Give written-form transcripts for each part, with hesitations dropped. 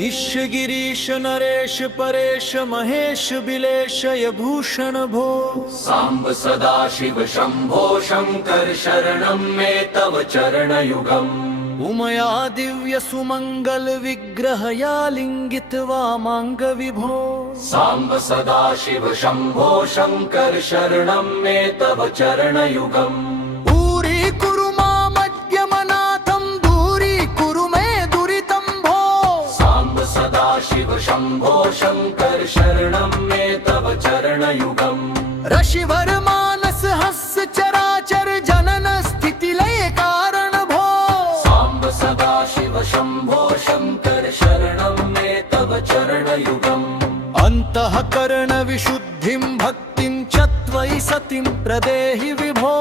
ईश गिरीश नरेश परेश महेश बिलेशय भूषण भो। सांब सदा शिव शंभो शंकर शरणं मे तव चरणयुगम्। उमया दिव्य सुमंगल विग्रहया लिंगित्वा मांग विभो। सांब सदा शिव शंभो शंकर शरणं मे तव चरणयुगम्। दूरीकुरु मामद्यमनाथं दूरीकुरु मे दुरितं भो। सांब सदा शिव शंभो शंकर शरणं मे तव चरणयुगम्। ऋषिवर मानस हस्य चराचर जनन स्थिति लय कारण भो। सांब सदा शिव शंभो शंकर शरणं मे तव चरणयुगम्। अंतःकरण विशुद्धिं भक्तिं च त्वयि सतिं प्रदेहि विभो।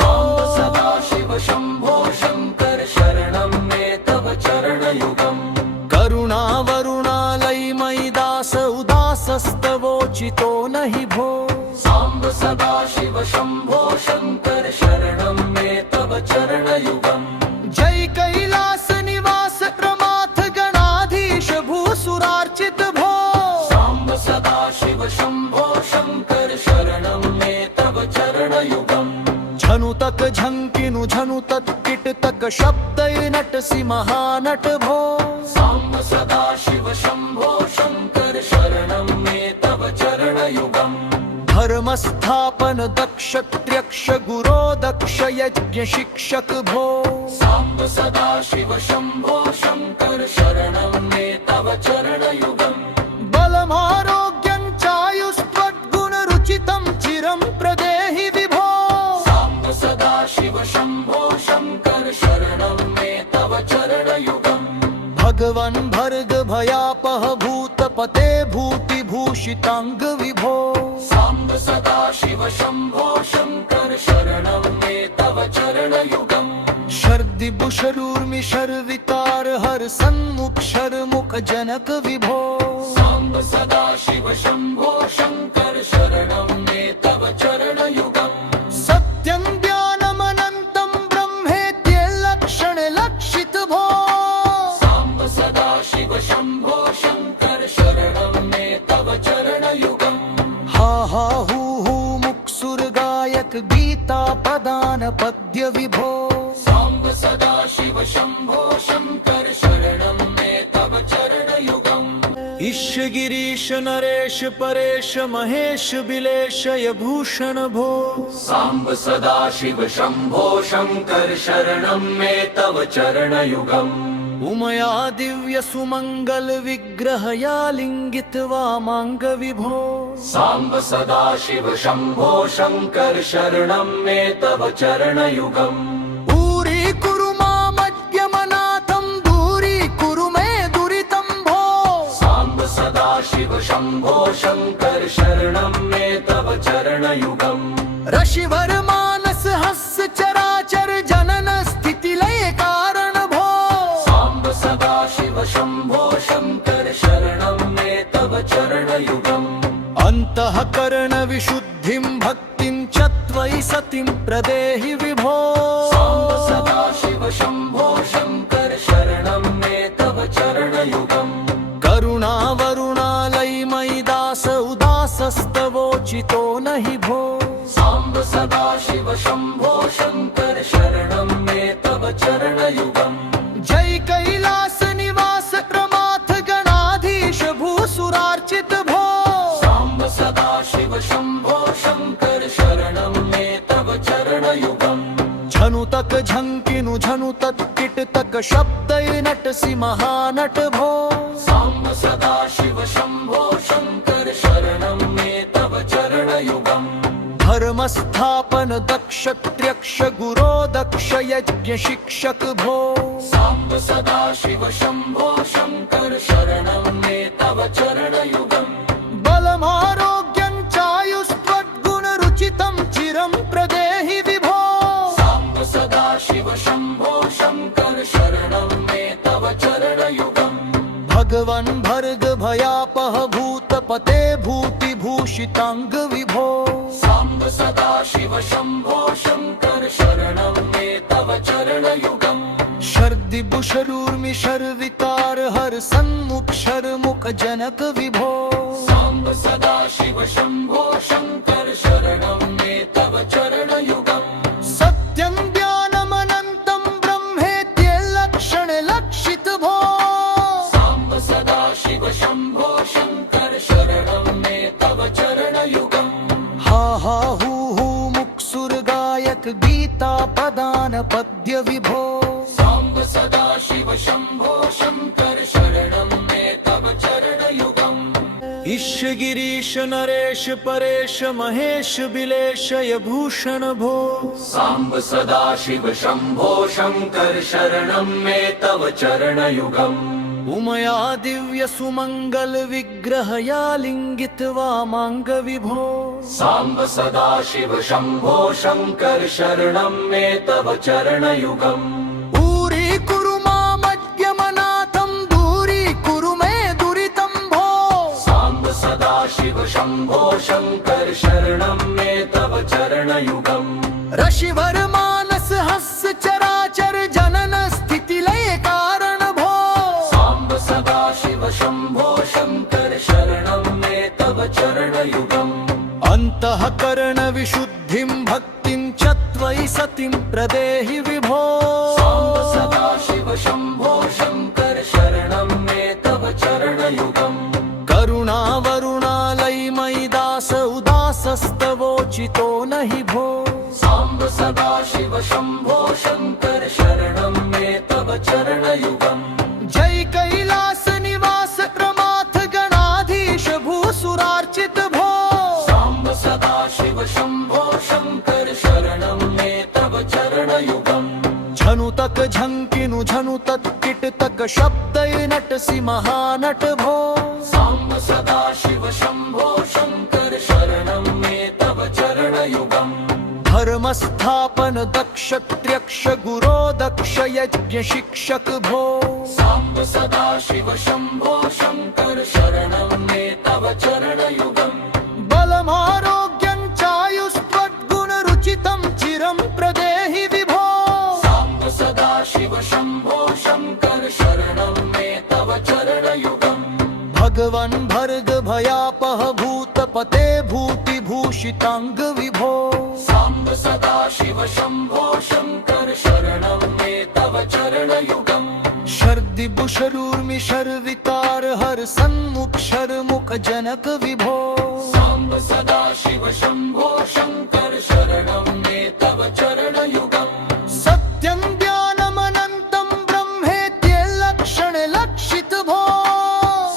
सांब सदा शिव शंभो शंकर शरणं मे तव चरणयुगम्। करुणावरुणालयि मयि दास उदासस्तवोचितो नहि भो। सांब सदा शिव शंभो शंकर शरणं मे तव चरणयुगम्। जय कैलास निवास प्रमाथ गणाधीश भूसुरार्चित भो। सांब सदा शिव शंभो शंकर शरणं मे तव चरणयुगम्। झनुतक झंकिनु झनुतक किटतक शब्दय नटसि महानट भो। सांब सदा शिव शंभो शंकर शरणं मे तव चरणयुगम्। धर्म स्थापन दक्ष त्र्यक्ष गुरो दक्ष यज्ञ शिक्षक भो। सांब सदा शिव शंभो शंकर शरणं मे तव चरणयुगम्। बलमारोग्यं चायुस्त्वद्गुण रुचितं चिरं प्रदेहि विभो। सांब सदा शिव शंभो शंकर शरणं मे तव चरणयुगम्। भगवन् भर्ग भयापह भूतपते भूतिभूषितांग विभो। सांब सदा शिव शंभो शंकर शरणं मे तव चरणयुगम्। शर्दिबुशरूर्मि शर्विकार हर सन्मुख शर्मुख जनक विभो। सांब सदा शिव शंभो शंकर शरणं मे तव चरणयुगम्। सत्यं ज्ञानमनन्तं ब्रह्मेत्य लक्षण लक्षित भो। सांब सदा शिव शंभो शंकर शरणं मे तव चरणयुगम्। हा हा हू मुक्सुर गायक गीता पदान पद्य विभो। सांब सदा शिव शंभो शंकर शरणं मे तव चरणयुगम्। ईश गिरीश नरेश परेश महेश बिलेशय भूषण भो। सांब सदा शिव शंभो शंकर शरणं मे तव चरणयुगम्। उमया दिव्य सुमंगल विग्रहया लिंगित्वा मांग विभो। सांब सदा शिव शंभो शंकर शरणं मे तव चरणयुगम्। दूरीकुरु मामद्यमनाथं दूरीकुरु मे दुरितं भो। सांब सदा शिव शंभो शंकर शरणं मे तव चरणयुगम्। ऋषिवर मानस हस्य चराचर जनन स्थिति लय कारण भो। सांब सदा शिव शंभो शंकर शरणं मे तव चरणयुगम्। अंतःकरण विशुद्धिं भक्तिं च त्वयि सतिं प्रदेहि विभो। सांब सदा शिव शंभो शंकर शरणं मे तव चरणयुगम्। करुणावरुणालयि मयि दास उदासस्तवोचितो नहि भो। सांब सदा शिव शंभो शंकर शरणं मे तव चरणयुगम्। जय कैलास निवास प्रमाथ गणाधीश भूसुरार्चित भो। सांब सदा शिव शंभो शंकर शरणं मे तव चरणयुगम्। झनुतक झंकिनु झनुतक किटतक शब्दय नटसि महानट भो। सांब सदा शिव शंभो शंकर शरणं मे तव चरणयुगम्। धर्म स्थापन दक्ष त्र्यक्ष गुरो दक्ष यज्ञ शिक्षक भो। सांब सदा शिव शंभो शंकर शरणं मे तव चरणयुगम्। बलमारोग्यं चायुस्त्वद्गुण रुचितं चिरं प्रदेहि विभो। सांब सदा शिव शंभो शंकर शरणं मे तव चरणयुगम्। भगवन् भर्ग भयापह भूतपते भूतिभूषितांग विभो। सांब सदा शिव शंभो शंकर शरणं मे तव चरणयुगम्। शर्दिबु शरूर्मि शर्विकार हर सन्मुख शर्मुख जनक विभो साम्ब सदा शिव शंभो शंकर शरणं मे तव चरणयुगम् सत्यं ज्ञानमनन्तं ब्रह्मेत्यलक्षण लक्षित भो साम्ब सदा शिव शंभो शंकर शरणं मे तव चरणयुगम् हा हा हू मुक्सुर गायक गीता पदान पद्य विभो साम्ब सदा शिव शंभो शंकर शरणं मे तव चरणयुगम् ईश गिरीश नरेश परेश महेश बिलेशय भूषण भो साम्ब सदा शिव शंभो शंकर शरणं मे तव चरणयुगम् उमया दिव्य सुमंगल विग्रहया लिंगित वामांग विभो साम्ब सदा शिव शंभो शंकर शरणं मे तव चरणयुगम् ऊरी कुरु मामद्यमनाथं दूरी कुरु मे दुरितं भो साम्ब सदा शिव शंभो शंकर शरणं मे तव चरणयुगम् ऋषिवर मानस हस्य चराचर जनन स्थिति लय कारण भो साम्ब सदा शिव शंभो शंकर शरणं मे तव चरणयुगम् अंतःकरण विशुद्धिं भक्तिं च त्वयि सतिं प्रदेहि विभो साम्ब सदा शिव शंभो शंकर शरणं मे तव चरणयुगम् करुणा वरुणालय मयि दास उदासस्तवोचितो नहि भो साम्ब सदा शिव शंभो शंकर शरणं मे तव चरणयुगम् जय कैलास निवास प्रमाथ गणाधीश भूसुरार्चित भो साम्ब सदा शिव शंभो शंकर शरणं मे तव चरणयुगम् झनुतक झंकिनु झनुतक किटतक शब्दय नटसि महानट भो साम्ब सदा शिव शंभो शंकर शरणं मे तव चरणयुगम् धर्म स्थापन दक्ष त्र्यक्ष गुरो दक्ष यज्ञ शिक्षक भो साम्ब सदा शिव शंभो शंकर शरणं मे तव चरणयुगम् बलमारोग्यं चायुस्त्वद्गुण रुचितं चिरं प्रदेहि विभो साम्ब सदा शिव शंभो शंकर शरणं मे तव चरणयुगम् भगवन् भर्ग भयापह भूतपते भूति भूषितांग विभो साम्ब सदा शिव शंभो शंकर शरणं मे तव चरणयुगम् शर्दिबु शरूर्मि शर्विकार हर सन्मुख शर्मुख जनक विभो साम्ब सदा शिव शंभो शंकर शरणं मे तव चरणयुगम् सत्यं ज्ञानमनन्तं ब्रह्मेत्यलक्षण लक्षित भो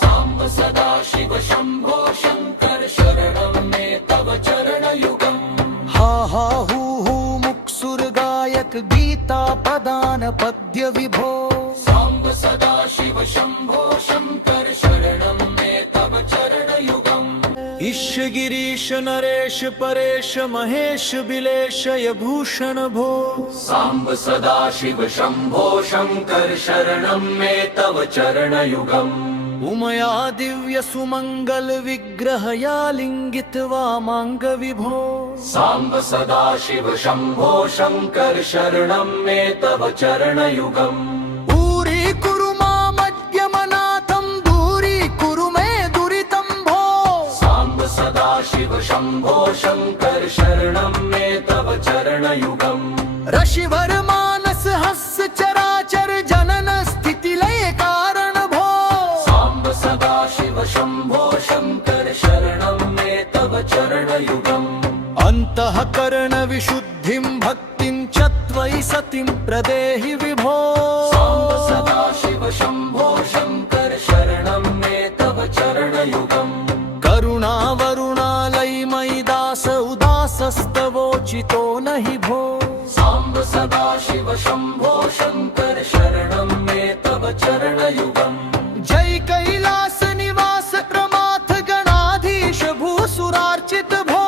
साम्ब सदा शिव शंभो शंकर शरणं मे तव चरणयुगम् हा हा हू मुक्सुर गायक गीता पदान पद्य विभो साम्ब सदा शिव शंभो शंकर शरणं मे तव चरणयुगम् ईश गिरीश नरेश परेश महेश बिलेशय भूषण भो साम्ब सदा शिव शंभो शंकर शरणं मे तव चरणयुगम् उमया दिव्य सुमंगल विग्रहया लिंगित वामांग विभो साम्ब सदा शिव शंभो शंकर शरणं मे तव चरणयुगम् ऊरी कुरु मामद्यमनाथं दूरी कुरु मे दुरितं भो साम्ब सदा शिव शंभो शंकर शरणं मे तव चरणयुगम् ऋषिवर मानस हस्य चराचर जनन स्थिति लय कारण भो साम्ब सदा शिव शंभो शंकर शरणं मे तव चरणयुगम् अंतःकरण विशुद्धिं भक्तिं च त्वयि सतिं प्रदेहि विभो साम्ब सदा शिव शंभो शंकर शरणं मे तव चरणयुगम् करुणा वरुणालय मयि दास उदासस्तवोचितो नहि भो साम्ब सदा शिव शंभो शंकर शरणं मे तव चरणयुगम् जय कैलास निवास प्रमाथ गणाधीश भूसुरार्चित भो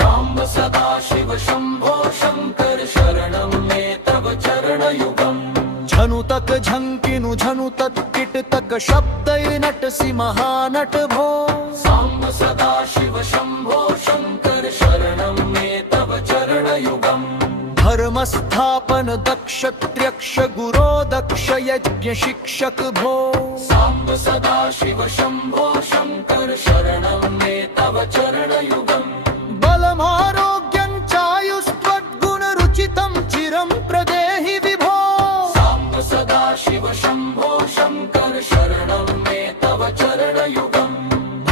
साम्ब सदा शिव शंभो शंकर शरणं मे तव चरणयुगम् झनुतक झंकिनु झनुतक किटतक शब्दय नटसि महानट भो साम्ब सदा शिव शंभो शंकर शरणं मे तव चरणयुगम् धर्म स्थापन दक्ष त्र्यक्ष गुरो दक्ष यज्ञ शिक्षक भो साम्ब सदा शिव शंभो शंकर शरणं मे तव चरणयुगम् बलमारोग्यं चायुस्त्वद्गुणरुचितं चिरं प्रदेहि विभो साम्ब सदा शिव शंभो शंकर शरणं मे तव चरणयुगम्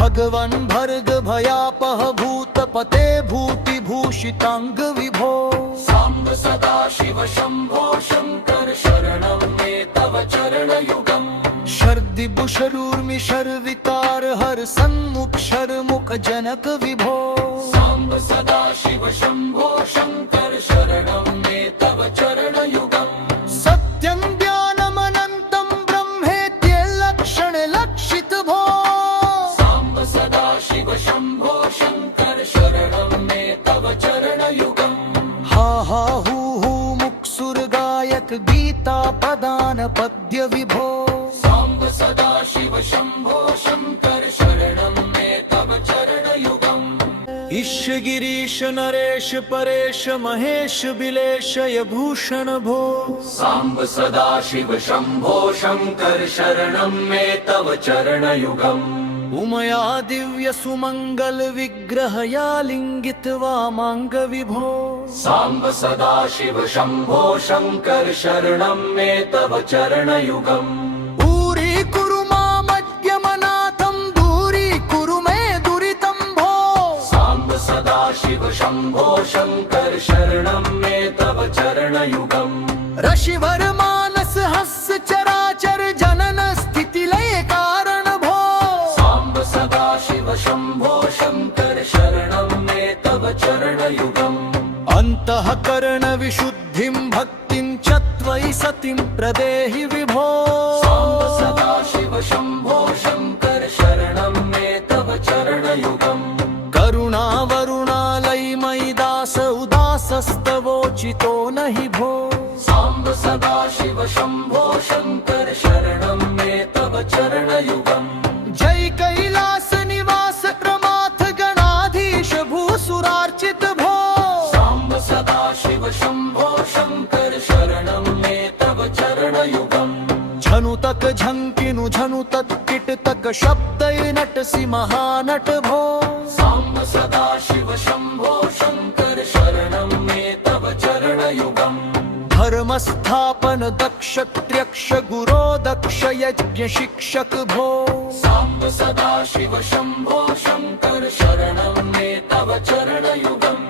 भगवन् भर्ग भयापह भूतपते भूतिभूषितांग विभो साम्ब सदा शिव शंभो शंकर शरणं मे तव चरणयुगम् शर्दिबुशरूर्मि शर्विकार हर सन्मुख शर्मुख जनक विभो साम्ब सदा शिव शंभो शंकर शरणं मे तव चरणयुगम् सत्यं ज्ञानमनन्तं ब्रह्मेत्यलक्षण लक्षित भो साम्ब सदा शिव शंभो शंकर शरणं मे तव चरणयुगम् हा हा हू मुक्सुर गायक गीता पदान पद्य विभो साम्ब सदा शिव शंभो शंकर शरणं मे तव चरणयुगम् ईश गिरीश नरेश परेश महेश बिलेशय भूषण भो साम्ब सदा शिव शंभो शंकर शरणं मे तव चरणयुगम् उमया दिव्य सुमंगल विग्रहया लिंगित्वा मांग विभो साम्ब सदा शिव शंभो शंकर शरणं मे तव चरणयुगम् दूरी कुरु मामद्यमनाथं दूरी कुरु मे दुरितं भो साम्ब सदा शिव शंभो शंकर शरणं मे तव चरणयुगम् ऋषिवर मानस हस्य चराचर जनन स्थिति लय कारण भो साम्ब सदा शिव शंभो शंकर शरणं मे तव चरणयुगम् अंतःकरण विशुद्धिं भक्तिं च त्वयि सतिं प्रदेहि विभो साम्ब सदा शिव शंभो शंकर शरणं मे तव चरणयुगम् करुणा वरुणालय मयि दास उदासस्तवोचितो नहि भो साम्ब सदा शिव शंभो शंकर शरणं मे तव चरणयुगम् जय कैलास निवास प्रमाथ गणाधीश भूसुरार्चित भो साम्ब सदा शिव शंभो शंकर शरणं मे तव चरणयुगम् झनुतक झंकिनु झनुतक किटतक शब्दय नटसि महानट भो साम्ब सदा शिव शंभो शंकर शरणं मे तव चरणयुगम् धर्म स्थापन दक्ष त्र्यक्ष गुरो दक्ष यज्ञ शिक्षक भो साम्ब सदा शिव शंभो शंकर शरणं मे तव चरणयुगम्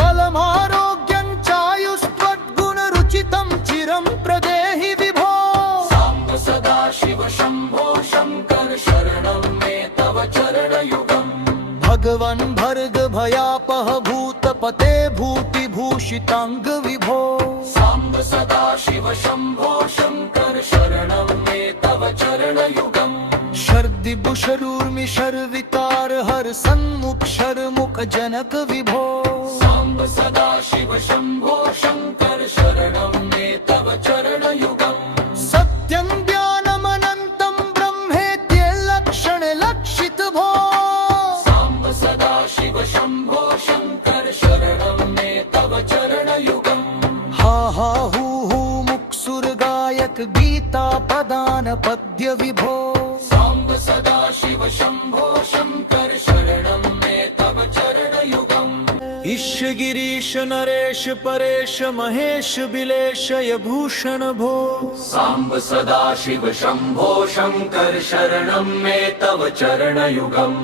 बलमारोग्यं चायुस्त्वद्गुणरुचितं चिरं प्रदेहि विभो साम्ब सदा शिव शंभो शंकर शरणं मे तव चरणयुगम् भगवन् भर्ग भयापह भूतपते भूतिभूषितांग विभो साम्ब सदा शिव शंभो शंकर शरणं मे तव चरणयुगम् शर्दिबुशरूर्मि शर्विकार हर सन्मुख शर्मुख जनक विभो साम्ब सदा शिव शंभो शंकर शरणं मे तव चरणयुगम् सत्यं ज्ञानमनन्तं ब्रह्मेत्यलक्षण लक्षित भो साम्ब सदा शिव शंभो शंकर शरणं मे तव चरणयुगम् हा हा हू मुक्सुर गायक गीता पदान पद्य विभो साम्ब सदा शिव शंभो शंकर शरणं मे तव चरणयुगम् ईश गिरीश नरेश परेश महेश बिलेशय भूषण भो साम्ब सदा शिव शंभो शंकर शरणं मे तव चरणयुगम्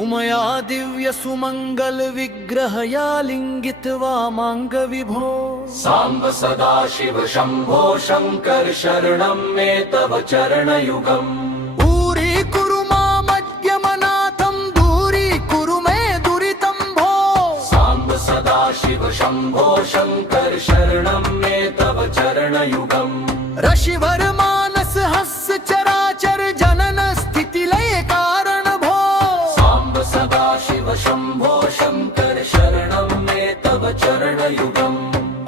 उमया दिव्य सुमंगल विग्रहया लिंगित्वा मांग विभो साम्ब सदा शिव शंभो शंकर शरणं मे तव चरणयुगम् दूरी कुरु मामद्यमनाथं दूरी कुरु मे दुरितं भो साम्ब सदा शिव शंभो शंकर शरणं मे तव चरणयुगम् ऋषिवर मानस हस्य चराचर जनन स्थिति लय कारण भो साम्ब सदा शिव शंभो शंकर शरणं मे तव चरणयुगम्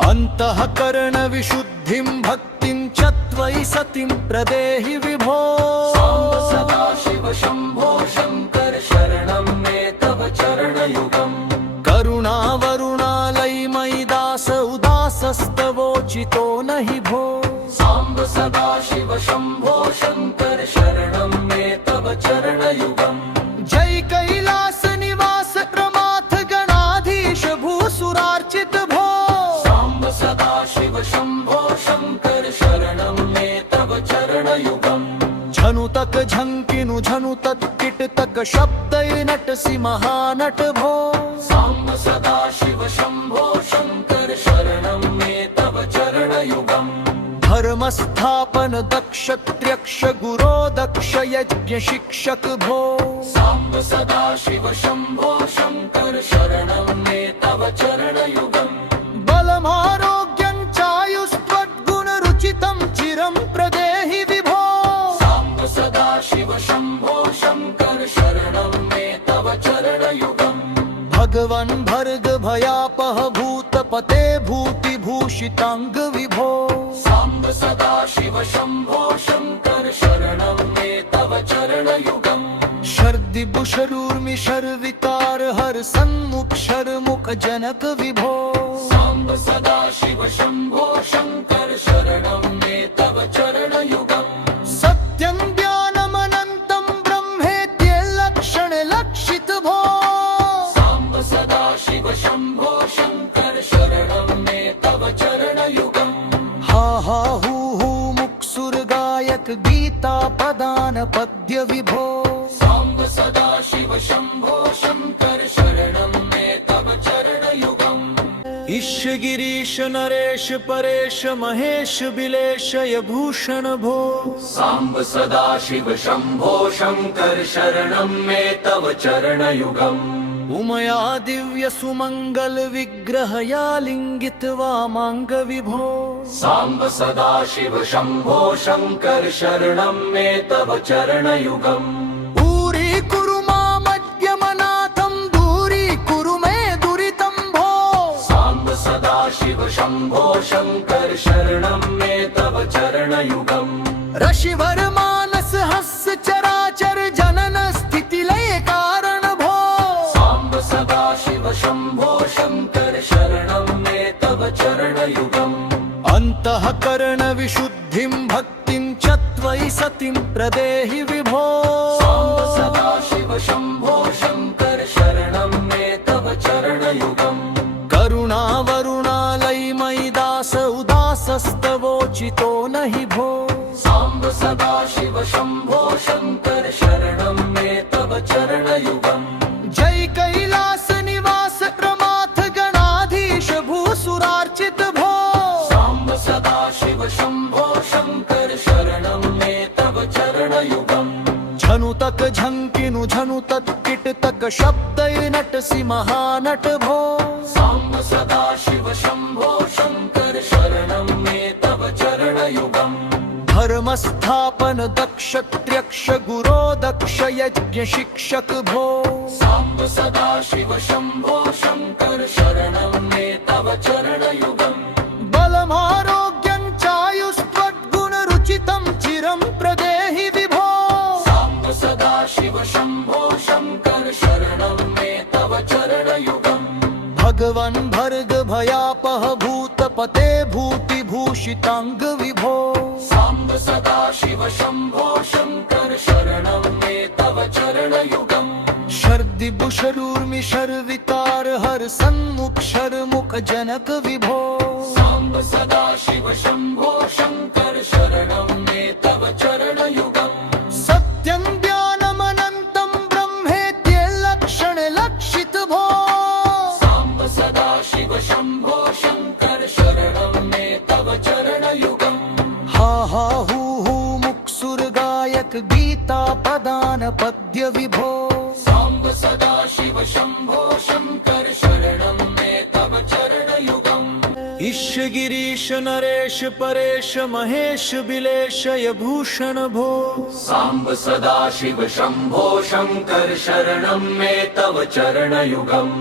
अंतःकरण विशुद्धिं भक्तिं च त्वयि सतिं प्रदेहि विभो साम्ब सदा शिव शंभो शंकर शरणं मे तव चरणयुगम् करुणा वरुणालय मयि दास उदासस्त चरणयुगम् जय कैलास निवास प्रमाथ गणाधीश भूसुरार्चित भो साम्ब सदा शिव शम्भो शङ्कर शरणं मे तव चरणयुगम् झनुतक झंकिनु झनुतक किटतक शब्दय नटसि महानट भो साम्ब सदा शिव शम्भो शङ्कर शरणं मे तव चरणयुगम् धर्म स्थापन दक्ष त्र्यक्ष गुरो दक्ष यज्ञ शिक्षक भो साम्ब सदा शिव शम्भो शङ्कर शरणं मे तव चरणयुगम् बलमारोग्यं चायुस्त्वद्गुण रुचितं चिरं प्रदेहि विभो साम्ब सदा शिव शम्भो शङ्कर शरणं मे तव चरणयुगम् भगवन् भर्ग भयापह भूतपते भूतिभूषितांग विभो साम्ब सदा शिव शम्भो शङ्कर शरणं मे तव चरणयुगम् शर्दिबुशरूर्मि शर्विकार हर सन्मुख शर्मुख जनक विभो साम्ब सदा शिव शम्भो शङ्कर शरणं मे तव चरणयुगम् सत्यं ज्ञानमनन्तं ब्रह्मेत्यलक्षण लक्षित भो साम्ब सदा शिव शम्भो शङ्कर शरणं मे तव चरणयुगम् हा हा हू मुक्सुर गायक गीता पदान पद्य विभो साम्ब सदा शिव शम्भो शङ्कर शरणं मे तव चरणयुगम् ईश गिरीश नरेश परेश महेश बिलेशय भूषण भो साम्ब सदा शिव शम्भो शङ्कर शरणं मे तव चरणयुगम् उमया दिव्य सुमंगल विग्रहया लिंगित्वा मांग विभो साम्ब सदा शिव शम्भो शङ्कर शरणं मे तव चरणयुगम् दूरी कुरु मामद्यमनाथं दूरी कुरु मे दुरितं भो साम्ब सदा शिव शम्भो शङ्कर शरणं मे तव चरणयुगम् ऋषिवर मानस हस्य चराचर जनन स्थिति लय कारण भो साम्ब सदा शिव शम्भो शङ्कर शरणं मे तव चरणयुगम् अंतःकरण विशुद्धिं भक्तिं च त्वयि सतिं प्रदेहि विभो साम्ब सदा शिव शम्भो शङ्कर शरणं मे तव चरणयुगम् करुणा वरुणालय मयि दास उदासस्तवोचितो नहि भो साम्ब सदा शिव शम्भो शङ्कर शरणं मे तव चरणयुगम् जय कैलास निवास प्रमाथ गणाधीश भूसुरार्चित भो साम्ब सदा शिव शम्भो शङ्कर शरणं मे तव चरणयुगम् झनुतक झंकिनु झनुतक किटतक शब्दय नटसि महानट भो साम्ब सदा शिव शम्भो शङ्कर शरणं मे तव चरणयुगम् धर्म स्थापन दक्ष त्र्यक्ष गुरो दक्ष यज्ञ शिक्षक भो साम्ब सदा शिव शम्भो शङ्कर शरणं मे तव चरणयुगम् बलमारोग्यं चायुस्त्वद्गुण रुचितं चिरं प्रदेहि विभो साम्ब सदा शिव शम्भो शङ्कर शरणं मे तव चरणयुगम् भगवन् भर्ग भयापह भूतपते भूतिभूषितांग विभो साम्ब सदा शिव शम्भो शङ्कर शरणं मे तव चरणयुगम् शर्दिबुशरूर्मि शर्विकार हर सन्मुख शर्मुख जनक विभो साम्ब सदा शिव शम्भो शङ्कर शरणं मे तव चरणयुगम् सत्यं ज्ञानमनन्तं ब्रह्मेत्यलक्षण लक्षित भो साम्ब सदा शिव शम्भो शङ्कर शरणं मे तव चरणयुगम् हा हा हू मुक्सुर गायक गीता पदान पद्य विभो साम्ब सदा शिव शम्भो शङ्कर शरणं मे तव चरणयुगम् ईश गिरीश नरेश परेश महेश बिलेशय भूषण भो साम्ब सदा शिव शम्भो शङ्कर शरणं मे तव चरणयुगम्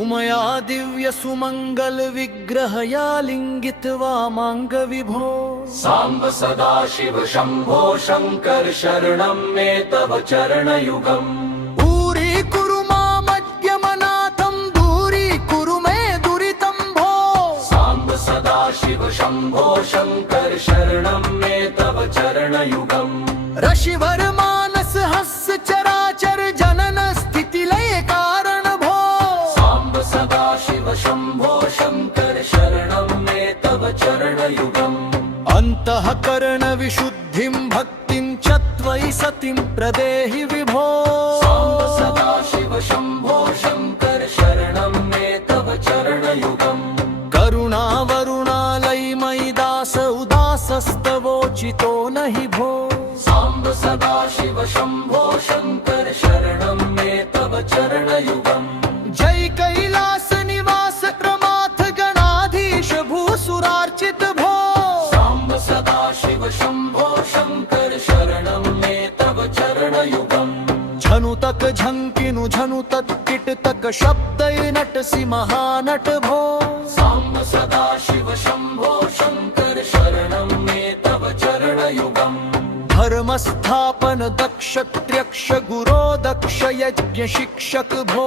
उमया दिव्य सुमंगल विग्रहया लिंगित्वा मांग विभो साम्ब सदा शिव शम्भो शङ्कर शरणं मे तव चरणयुगम् दूरी कुरु मामद्यमनाथं दूरी कुरु मे दुरितं भो साम्ब सदा शिव शम्भो शङ्कर शरणं मे तव चरणयुगम् ऋषिवर मानस हस्य चराचर अन्तःकरणविशुद्धिं भक्तिं च त्वयि सतिं प्रदेहि विभो साम्ब सदा शिव शम्भो शङ्कर शरणं मे तव चरणयुगम् करुणावरुणालयमयि दास उदासस्तवोचितो नहि भो साम्ब सदा शिव शम्भो शङ्कर शरणं मे तव चरणयुगम् जय कैलास निवास प्रमाथ गणाधीश भूसुरार्चित भो साम्ब सदा शिव शम्भो शङ्कर शरणं मे तव चरणयुगम् झनुतक झंकिनु झनुतक किटतक शब्दय नटसि महानट भो साम्ब सदा शिव शम्भो शङ्कर शरणं मे तव चरणयुगम् धर्मस्थापन दक्ष त्र्यक्ष गुरो दक्ष यज्ञ शिक्षक भो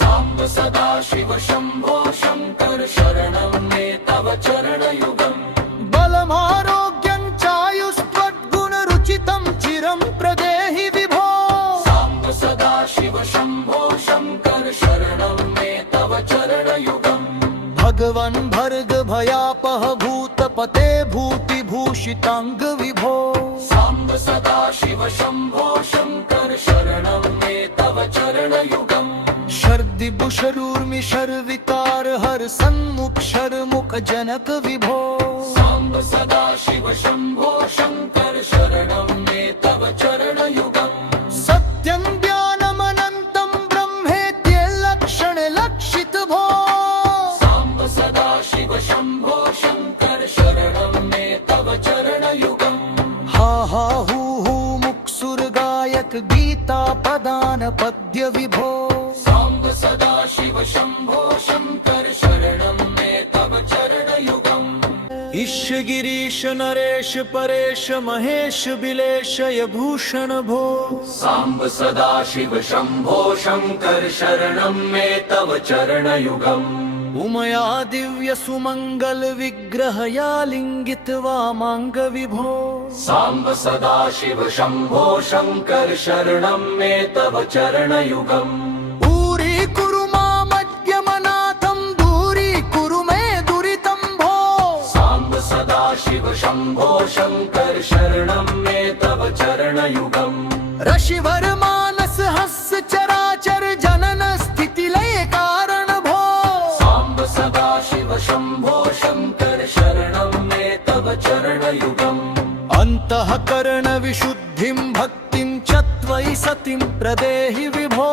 साम्ब सदा शिव शम्भो शङ्कर शरणं मे तव चरणयुगम् बलमारोग्यं चायुस्त्वद्गुणरुचितं चिरं प्रदेहि विभो साम्ब सदा शिव शम्भो शङ्कर शरणं मे तव चरणयुगम् भगवन् भर्ग भयापह भूतपते भूतिभूषिताङ्ग विभो साम्ब सदा शिव शम्भो शङ्कर शरणं मे तव चरणयुगम् शर्दिबुशरूर्मि शर्विकार हर सन्मुख शर्मुख जनक विभो साम्ब सदा शिव शम्भो शङ्कर शरणं मे तव चरणयुगम् सत्यं ज्ञानमनन्तं ब्रह्मेत्यलक्षण लक्षित भो साम्ब सदा शिव शम्भो शङ्कर शरणं मे तव चरणयुगम् हा हा हू मुक्सुर गायक गीता पदान पद्य विभो साम्ब सदा शिव शम्भो शङ्कर शरणं मे तव चरणयुगम् ईश गिरीश नरेश परेश महेश बिलेशय भूषण भो साम्ब सदा शिव शम्भो शङ्कर शरणं मे तव चरणयुगम् उमया दिव्य सुमंगल विग्रहया लिंगित वामांग विभो साम्ब सदा शिव शम्भो शङ्कर शरणं मे तव चरणयुगम् ऊरी कुरु मामद्यमनाथं दूरी कुरु मे दुरितं भो साम्ब सदा शिव शम्भो शङ्कर शरणं मे तव चरणयुगम् ऋषिवर मानस हस्य चराचर जनन स्थिति लय कारण भो साम्ब सदा शिव शम्भो शङ्कर शरणं मे तव चरणयुगम् अन्तःकरण विशुद्धिं भक्तिं च त्वयि सतिं प्रदेहि विभो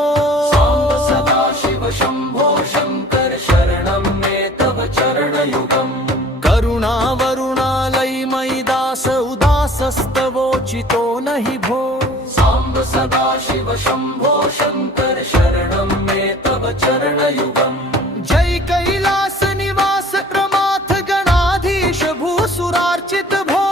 साम्ब सदा शिव शम्भो शङ्कर शरणं मे तव चरणयुगम् करुणावरुणालयमयि दास उदासस्तवोचितो नहि भो साम्ब सदा शिव शम्भो शङ्कर शरणं मे तव चरणयुगम् जय कैलास निवास प्रमाथ गणाधीश भूसुरार्चित भो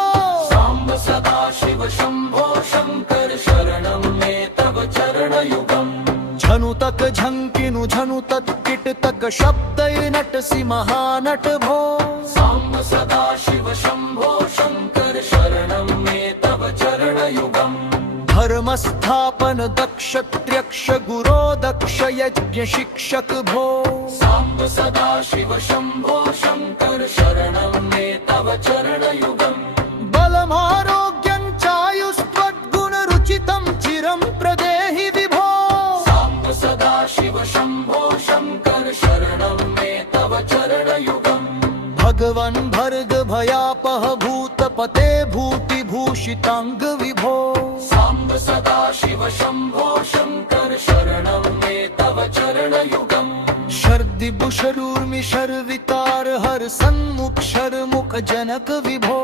साम्ब सदा शिव शम्भो शङ्कर शरणं मे तव चरणयुगम् झनुतक झंकिनु झनुतक किटतक शब्दय नटसि महानट भो साम्ब सदा शिव शम्भो शङ्कर शरणं मे तव चरणयुगम् धर्मस्थापन दक्ष त्र्यक्ष गुरो दक्ष यज्ञ शिक्षक भो साम्ब सदा शिव शम्भो शङ्कर शरणं मे तव चरणयुगम् बलमारोग्यं चायुस्त्वद्गुणरुचितं चिरं प्रदेहि विभो साम्ब सदा शिव शम्भो शङ्कर शरणं मे तव चरणयुगम् भगवन् भर्ग भयापह भूतपते भूतिभूषिताङ्ग विभो साम्ब सदा शिव शम्भो शङ्कर शरणं मे तव चरणयुगम् शर्दिबुशरूर्मि शर्विकार हर सन्मुख शर्मुख जनक विभो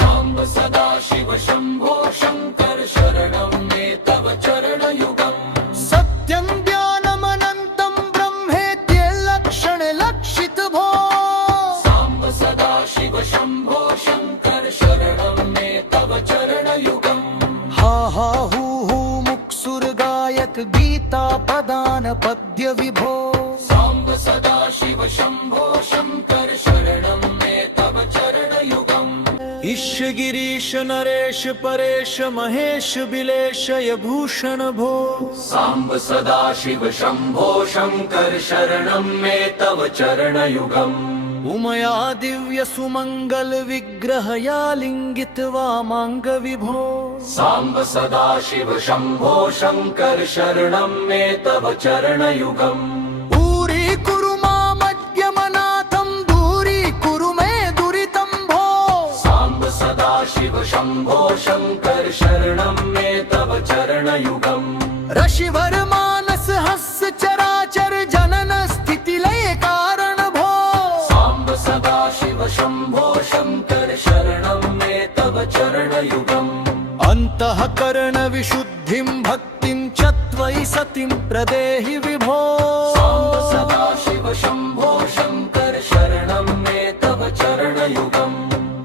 साम्ब सदा शिव शम्भो शङ्कर शरणं मे तव चरणयुगम् सत्यं ज्ञानमनन्तं ब्रह्मेत्यलक्षण लक्षित भो साम्ब सदा शिव शम्भो शङ्कर शरणं मे तव चरणयुगम् हा हा हू मुक्सुर गायक गीता पदान पद्य विभो साम्ब सदा शिव शम्भो शङ्कर शरणं मे तव चरणयुगम् ईश गिरीश नरेश परेश महेश बिलेशय भूषण भो साम्ब सदा शिव शम्भो शङ्कर शरणं मे तव चरणयुगम् उमया दिव्य सुमंगल विग्रहया लिंगित्वा मांग विभो साम्ब सदाशिव शंभो शंकर शरणं मे तव चरणयुगम् दूरीकुरु मामद्यमनाथं दूरीकुरु मे दुरितं भो साम्ब सदाशिव शंभो शंकर शरणं मे तव चरणयुगम् ऋषिवर मानस हस्य चराचर जनन स्थिति लय कारण भो साम्ब सदाशिव शंभो शंकर शरणं मे तव चरणयुगम् अंतःकरण विशुद्धिं भक्तिं च त्वयि सतिं प्रदेहि विभो साम्ब सदाशिव शंभो शंकर शरणं मे तव चरणयुगम्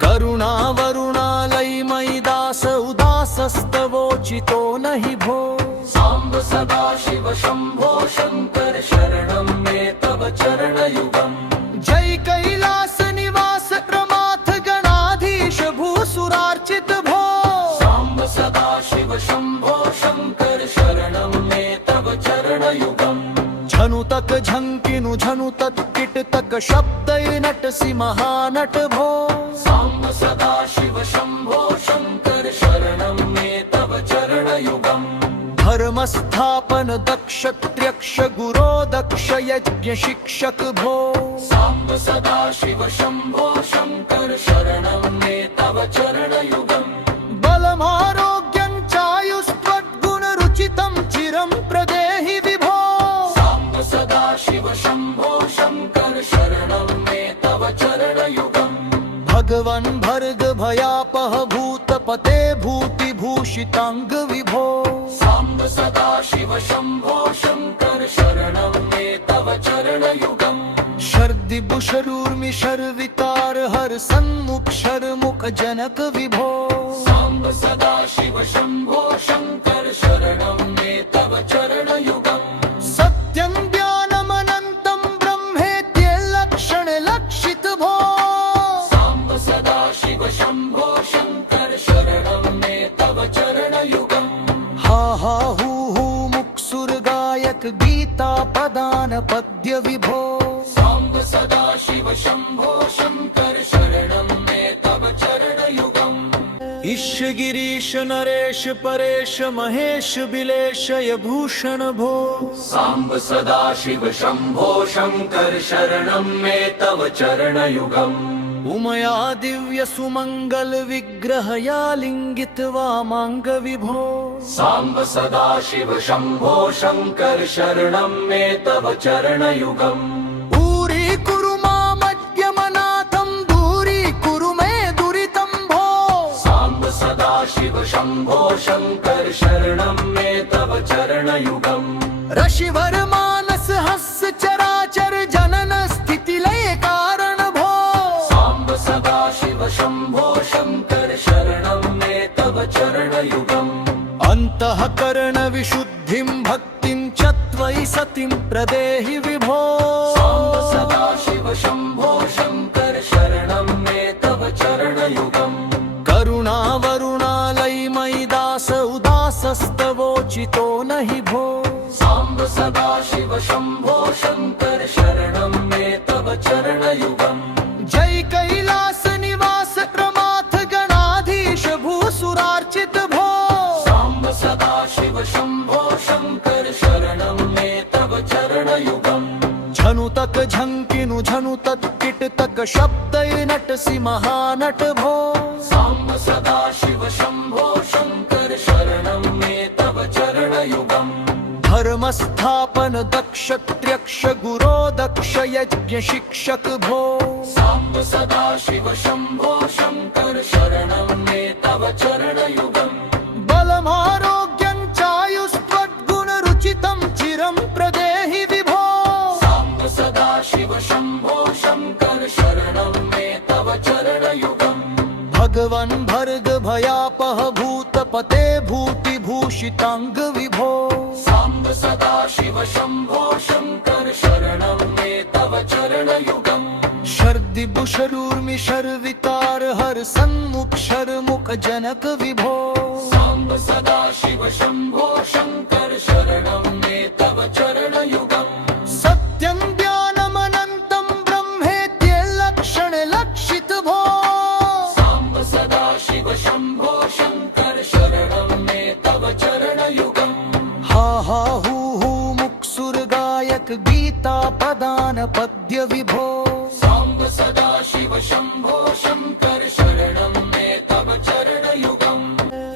करुणावरुणालयि मयि दास उदासस्तवोचितो नहि भो साम्ब सदाशिव शंभो शंकर शरणं मे तव चरणयुगम् जय कैलास निवास क्रमाथ गणाधीश भूसुरार्चित भो साम्ब सदाशिव शंभो शंकर शरणं मे तव चरणयुगम् झनुतक झंकिनु झनुतक किटतक शब्दय नटसि महानट भो साम्ब सदाशिव शंभो शंकर शरणं मे तव चरणयुगम् धर्म स्थापन दक्ष त्र्यक्ष गुरो दक्ष यज्ञ शिक्षक भो साम्ब सदाशिव शंभो शंकर शरणं मे तव चरणयुगम् बलमारोग्यं चायुस्त्वद्गुण रुचितं चिरं प्रदेहि विभो साम्ब सदाशिव शंभो शंकर शरणं मे तव चरणयुगम् भगवन् भर्ग भयापह भूतपते भूतिभूषितांग विभो साम्ब सदाशिव शंभो शंकर शरणं मे तव चरणयुगम् शर्दिबुशरूर्मि शर्वितार हर सन्मुख शर्मुख जनक विभो साम्ब सदाशिव शंभो शंकर शरणं मे तव चरणयुगम् सत्यं ज्ञानमनन्तं ब्रह्मेत्य लक्षण लक्षित भो साम्ब सदाशिव शंभो शंकर शरणं मे तव चरणयुगम् हा हा हू मुक्सुर गायक गीता पदान पद्य विभो साम्ब सदाशिव शंभो शंकर शरणं मे तव चरणयुगम् ईश गिरीश नरेश परेश महेश बिलेशय भूषण भो साम्ब सदाशिव शंभो शंकर शरणं मे तव चरणयुगम् उमया दिव्य सुमंगल विग्रहया लिंगित्वा मांग विभो साम्ब सदाशिव शंभो शंकर शरणं मे तव चरणयुगम् दूरीकुरु मामद्यमनाथं दूरीकुरु मे दुरितं भो साम्ब सदाशिव शंभो शंकर शरणं मे तव चरणयुगम् ऋषिवर मानस हस्य चराचर जनन स्थिति लय कारण भो साम्ब सदाशिव शंभो शंकर शरणं मे तव चरणयुगम् अंतःकरण विशुद्धिं भक्तिं च त्वयि सतिं प्रदेहि विभो साम्ब सदाशिव शंभो शंकर शरणं मे तव चरणयुगम् करुणावरुणालयि मयि दास उदासस्तवोचितो नहि भो साम्ब सदाशिव शंभो शंकर शरणं मे तव चरणयुगम् जय कैलास निवास क्रमाथ गणाधीश भूसुरार्चित भो साम्ब सदाशिव शंभो शंकर शरणं मे तव चरणयुगम् झनुतक झंकिनु झनुतक किटतक शब्दय नटसि महानट भो साम्ब सदाशिव शंभो शंकर शरणं मे तव चरणयुगम् धर्म स्थापन दक्ष त्र्यक्ष गुरो दक्ष यज्ञ शिक्षक भो साम्ब सदाशिव शंभो शंकर शरणं मे तव चरणयुगम् बलमारोग्यं चायुस्त्वद्गुण रुचितं चिरं प्रदेहि विभो साम्ब सदाशिव शंभो शंकर शरणं मे तव चरणयुगम् भगवन् भर्ग भयापह भूतपते भूतिभूषितांग विभो साम्ब सदाशिव शंभो शंकर शरणं मे तव चरणयुगम् शर्दिबुशरूर्मि शर्वितार हर सन्मुख शर्मुख जनक विभो साम्ब सदाशिव शंभो शंकर शरणं मे तव चरणयुगम् सत्यं ज्ञानमनन्तं ब्रह्मेत्य हा हा हू मुक्सुर्गायक गीता पदान पद्य विभो साम्ब सदा शिव शंभो शंकर शरणं मे तव चरणयुगम्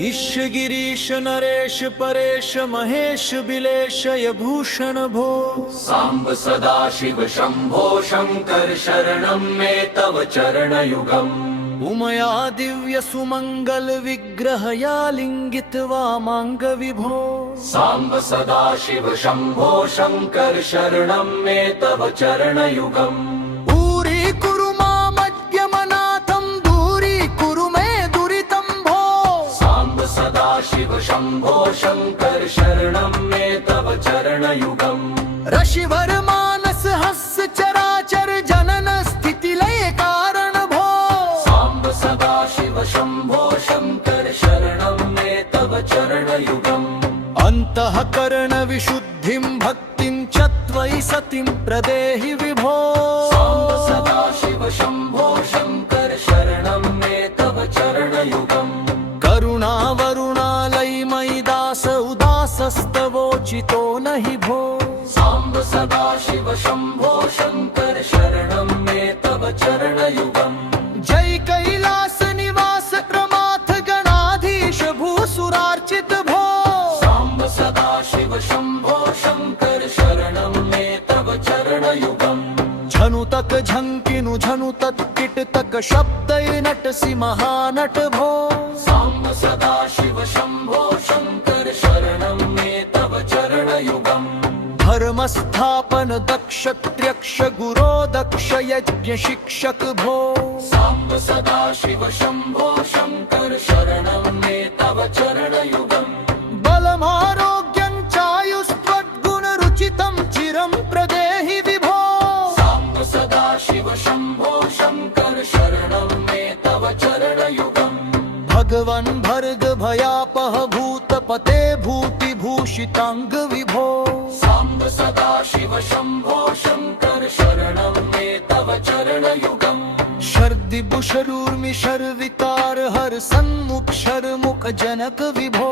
ईश गिरीश नरेश परेश महेश बिलेशय भूषण भो साम्ब सदा शिव शंभो शंकर शरणं मे तव चरणयुगम् उमया दिव्य सुमंगल विग्रहया लिंगित्वा मांग विभो साम्ब सदा शिव शंभो शंकर शरणं मे तव चरणयुगम् ऊरी कुरु मामद्यमनाथं दूरी कुरु मे दुरितं भो साम्ब सदा शिव शंभो शंकर शरणं मे तव चरणयुगम् ऋषिवर मानस हस्य चराचर जनन स्थिति लय कारण भो साम्ब सदा शिव शंभो शंकर शरणं मे तव चरणयुगम् अंतःकरण विशुद्धिं भक्तिं च त्वयि सतिं प्रदेहि विभो साम्ब सदा शिव शंभो शंकर शरणं मे तव चरणयुगम् करुणा वरुणालयि मयि दास उदासस्तवोचितो नहि भो साम्ब सदा शिव शंभो शंकर शरणं मे तव चरणयुगम् जय कैलास निवास प्रमाथ गणाधीश भूसुरार्चित भो साम्ब सदा शिव शंभो शंकर शरणं मे तव चरणयुगम् झनुतक झंकिनु झनुतक किटतक शब्दय नटसि महानट भो साम्ब सदा शिव शंभो शंकर शरणं मे तव चरणयुगम् धर्म स्थापन दक्ष त्र्यक्ष गुरो दक्ष यज्ञ शिक्षक भो साम्ब सदा शिव शंभो शंकर शरणं मे तव चरणयुगम् बलमारोग्यं चायुस्त्वद्गुण रुचितं चिरं प्रदेहि विभो साम्ब सदा शिव शंभो शंकर शरणं मे तव चरणयुगम् भगवन् भर्ग भयापह भूतपते भूति भूषितांग विभो साम्ब सदा शिव शंभो शंकर शरणं मे तव चरणयुगम् शर्दिबुशरूर्मि शर्विकार हर सन्मुख शर्मुख जनक विभो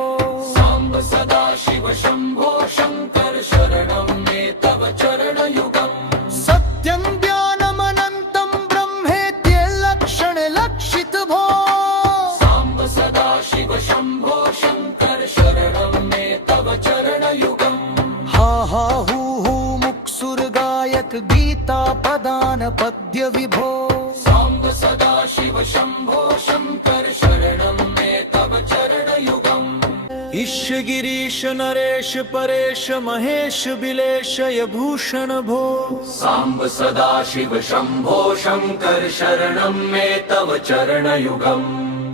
साम्ब सदा शिव शंभो शंकर शरणं मे तव चरणयुगम् सत्यं ज्ञानमनन्तं ब्रह्मेत्यलक्षण लक्षित भो साम्ब सदा शिव शंभो शंकर शरणं मे तव चरणयुगम् हा हा हू मुक्सुर्गायक गीता पदान पद्य विभो साम्ब सदा शिव शंभो शंकर शरणं मे तव चरणयुगम् ईश गिरीश नरेश परेश महेश बिलेशय भूषण भो साम्ब सदा शिव शंभो शंकर शरणं मे तव चरणयुगम्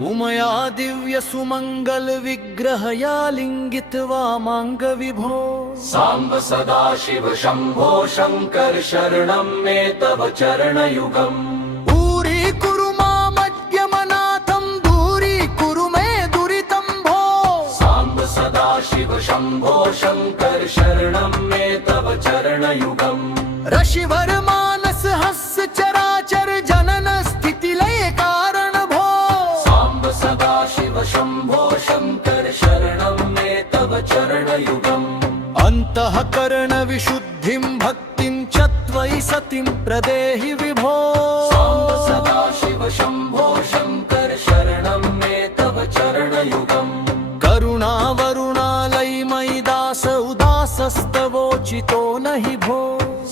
उमया दिव्य सुमंगल विग्रहया लिंगित्वा मांग विभो साम्ब सदा शिव शंभो शंकर शरणं मे तव चरणयुगम् ऊरी कुरु मामद्यमनाथं दूरी कुरु मे दुरितं भो साम्ब सदा शिव शंभो शंकर शरणं मे तव चरणयुगम् ऋषिवर मानस हस्य चराचर जनन स्थिति लय कारण भो साम्ब सदा शिव शंभो शंकर शरणं मे तव चरणयुगम् अंतःकरण विशुद्धिं भक्तिं च त्वयि सतिं प्रदेहि विभो साम्ब सदा शिव शंभो शंकर शरणं मे तव चरणयुगम् करुणा वरुणालयि मयि दास उदासस्तवोचितो नहि भो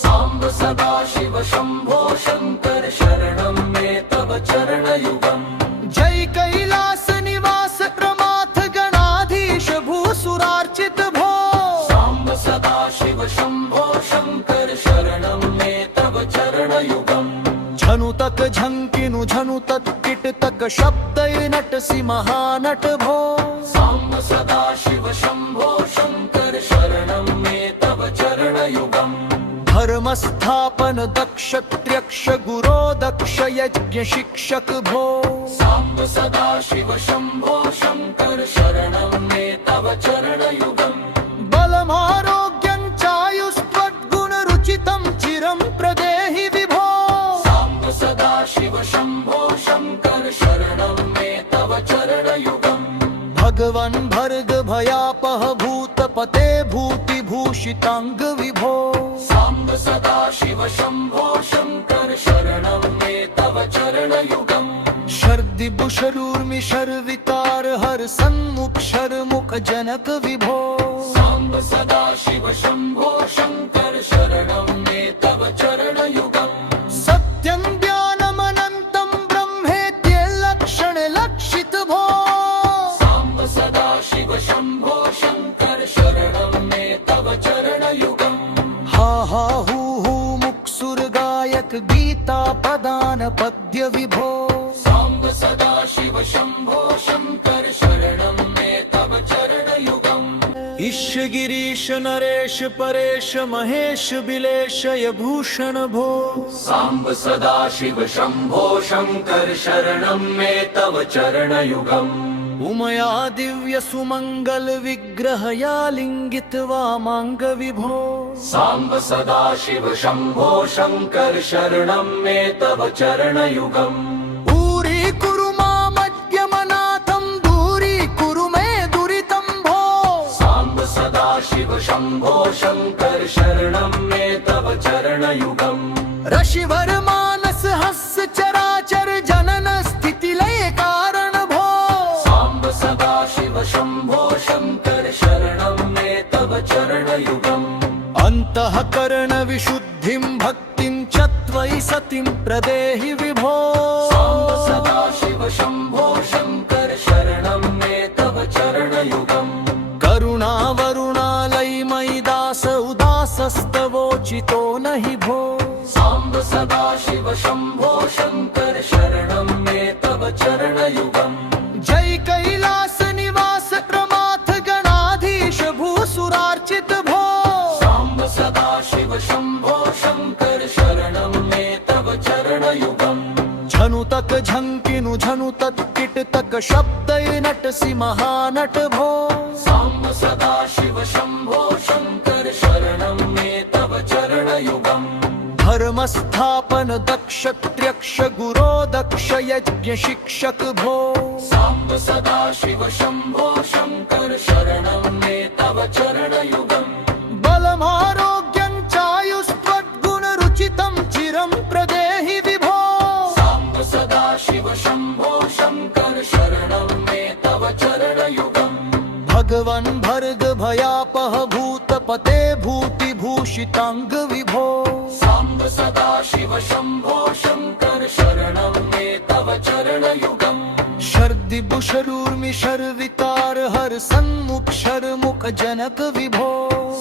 साम्ब सदा शिव शंभो शंकर शरणं मे तव चरणयुगम् जय कैलास निवास प्रमाथ गणाधीश भूसुरार्चित भो साम्ब सदा शिव शंभो शंकर शरणं मे तव चरणयुगम् झनुतक झंकिनु झनुतक किटतक शब्दय नटसि महानट भो साम्ब सदा शिव शंभो शंकर शरणं मे तव चरणयुगम् धर्म स्थापन दक्ष त्र्यक्ष गुरो दक्ष यज्ञ शिक्षक भो साम्ब सदा शिव शंभो शंकर शरणं मे तव चरणयुगम् बलमारोग्यं चायुस्त्वद्गुण रुचितं चिरं प्रदेहि विभो साम्ब सदा शिव शंभो शंकर शरणं मे तव चरणयुगम् भगवन् भर्ग भयापह भूतपते भूतपते भूतिभूषिताङ्ग विभो साम्ब सदा शिव शम्भो शङ्कर शरणं मे तव चरणयुगम् शर्दिबुशरूर्मि शर्विकार हर सन्मुख शर्मुख जनक विभो साम्ब सदा शिव शम्भो शङ्कर शरणं मे तव चरणयुगम् सत्यं ज्ञानमनन्तं ब्रह्मेत्यलक्षण लक्षित भो साम्ब सदा शिव शम्भो शङ्कर शरणं मे तव चरणयुगम् हा हा हू मुक्सुर गायक गीता पदान पद्य विभो साम्ब सदा शिव शम्भो शङ्कर शरणं मे तव चरणयुगम् ईश गिरीश नरेश परेश महेश बिलेशय भूषण भो साम्ब सदा शिव शम्भो शङ्कर शरणं मे तव चरणयुगम् उमया दिव्य सुमंगल विग्रहया लिंगित वामांग विभो साम्ब सदा शिव शम्भो शङ्कर शरणं मे तव चरणयुगम् पूरी कुरु मामद्यमनाथं दूरी कुरु मे दुरितं भो साम्ब सदा शिव शम्भो शङ्कर शरणं मे तव चरणयुगम् ऋषिवर मानस हस्य चराचर जनन स्थिति लय कारण भो साम्ब सदा शिव शम्भो शङ्कर शरणं मे तव चरणयुगम् अंतःकरण विशुद्धिं भक्तिं च त्वयि सतिं प्रदेहि विभो साम्ब सदा शिव शम्भो शङ्कर शरणं मे तव चरणयुगम् करुणा वरुणालय मयि दास उदासस्तवोचितो नहि भो साम्ब सदा शिव शम्भो शङ्कर शरणं मे तव चरणयुगम् जय कैलास निवास प्रमाथ गणाधीश भूसुरार्चित भो साम्ब सदा शिव शम्भो शङ्कर शरणं मे तव चरणयुगम् झनुतक झंकिनु झनुतक किटतक शब्दय नटसि महानट भो साम्ब सदा शिव शम्भो शङ्कर शरणं मे तव चरणयुगम् धर्म स्थापन दक्ष त्र्यक्ष गुरो दक्ष यज्ञ शिक्षक भो साम्ब सदा शिव शम्भो शङ्कर शरणं मे तव चरणयुगम् बलमारोग्यं चायुस्त्वद्गुण रुचितं चिरं प्रदेहि विभो साम्ब सदा शिव शम्भो शङ्कर शरणं मे तव चरणयुगम् भगवन् भर्ग भयापह भूतपते भूतिभूषिताङ्ग विभो साम्ब सदा शिव शम्भो शङ्कर शरणं मे तव चरणयुगम् शर्दिबुशरूर्मि शर्विकार हर सन्मुख शर्मुख जनक विभो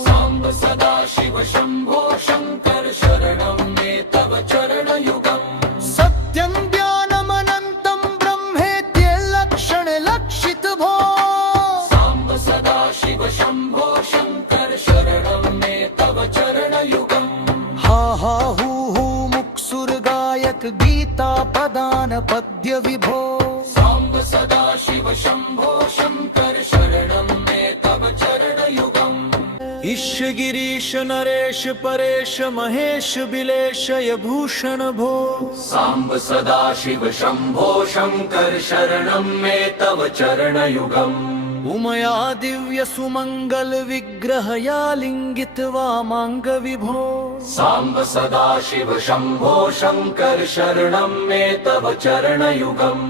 साम्ब सदा शिव शम्भो शङ्कर शरणं मे तव चरणयुगम् सत्यं ज्ञानमनन्तं ब्रह्मेत्यलक्षण लक्षित भो साम्ब सदा शिव शम्भो शङ्कर शरणं मे तव चरणयुगम् हा हा हू मुक्सुर गायक गीता पदान पद्य विभो साम्ब सदा शिव शम्भो शङ्कर शरणं मे तव चरणयुगम् ईश गिरीश नरेश परेश महेश बिलेशय भूषण भो साम्ब सदा शिव शम्भो शङ्कर शरणं मे तव चरणयुगम् उमया दिव्य सुमंगल विग्रहया लिंगित वामांग विभो साम्ब सदा शिव शम्भो शङ्कर शरणं मे तव चरणयुगम्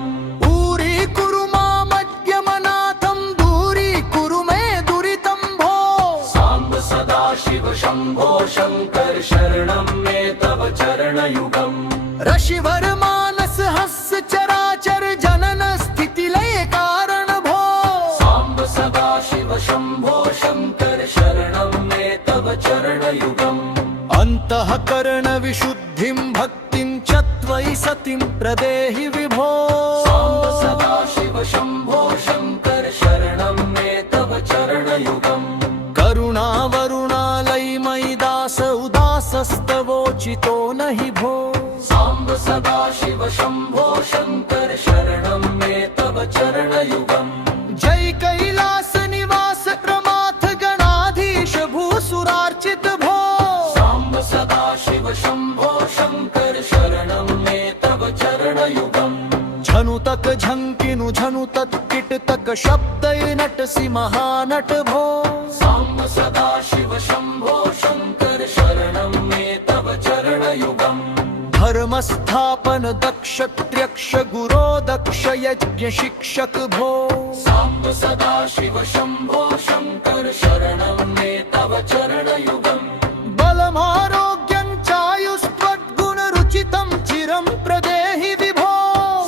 पूरी कुरु मामद्यमनाथं दूरी कुरु मे दुरितं भो साम्ब सदा शिव शम्भो शङ्कर शरणं मे तव चरणयुगम् ऋषिवर मानस हस्य चराचर जनन स्थिति लय कारण भो साम्ब सदा शिव शम्भो शङ्कर शरणं मे तव चरणयुगम् अंतःकरण विशुद्धिं भक्तिं च त्वयि सतिं प्रदेहि विभो साम्ब सदा शिव शम्भो शङ्कर शरणं मे तव चरणयुगम् करुणा वरुणालय मयि दास उदासस्तवोचितो नहि भो साम्ब सदा शिव शम्भो शङ्कर शरणं मे तव चरणयुगम् जय कैलास निवास प्रमाथ गणाधीश भूसुरार्चित भो साम्ब सदा शिव शम्भो शङ्कर शरणं मे तव चरणयुगम् झनुतक झंकिनु झनुतक किटतक तक शब्दै नटसि महानट भो साम्ब सदा शिव शम्भो शङ्कर शरणं मे तव चरणयुगम् धर्म स्थापन दक्ष त्र्यक्ष गुरो दक्ष यज्ञ शिक्षक भो साम्ब सदा शिव शम्भो शङ्कर शरणं मे तव चरणयुगम् बलमारोग्यं चायुस्त्वद्गुणरुचितं चिरं प्रदेहि विभो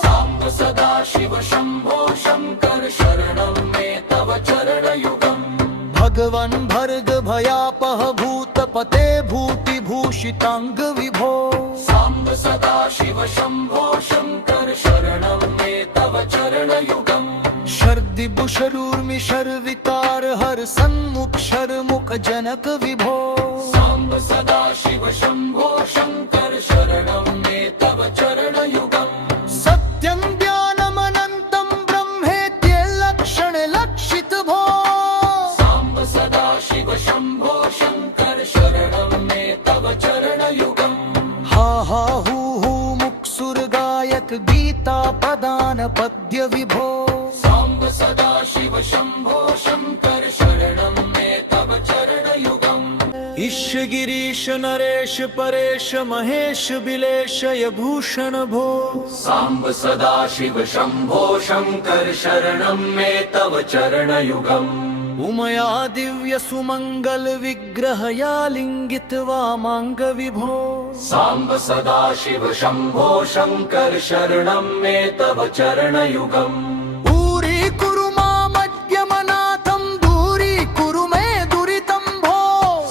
साम्ब सदा शिव शम्भो शङ्कर शरणं मे तव चरणयुगम् भगवन् भर्ग भयापह भूतपते भूतिभूषिताङ्ग विभो साम्ब सदा शिव शम्भो शङ्कर शरणं मे तव चरणयुगम् शर्दिबुशरूर्मि शर्विकार हर सन्मुख शर्मुख जनक विभो साम्ब सदा शिव शम्भो शङ्कर शरणं मे तव चरणयुगम् सत्यं ज्ञानमनन्तं ब्रह्मेत्य लक्षण लक्षित भो साम्ब सदा शिव शम्भो शङ्कर शरणं मे तव चरणयुगम् हा हा हू मुक्सुर गायक गीता पदान पद्य विभो साम्ब सदा शिव शम्भो शङ्कर शरणं मे तव चरणयुगम् ईश गिरीश नरेश परेश महेश बिलेशय भूषण भो साम्ब सदा शिव शम्भो शङ्कर शरणं मे तव चरणयुगम् उमया दिव्य सुमंगल विग्रहया लिंगित वामांग विभो साम्ब सदा शिव शम्भो शङ्कर शरणं मे तव चरणयुगम् पूरी कुरु मामद्यमनाथं दूरी कुरु मे दुरितं भो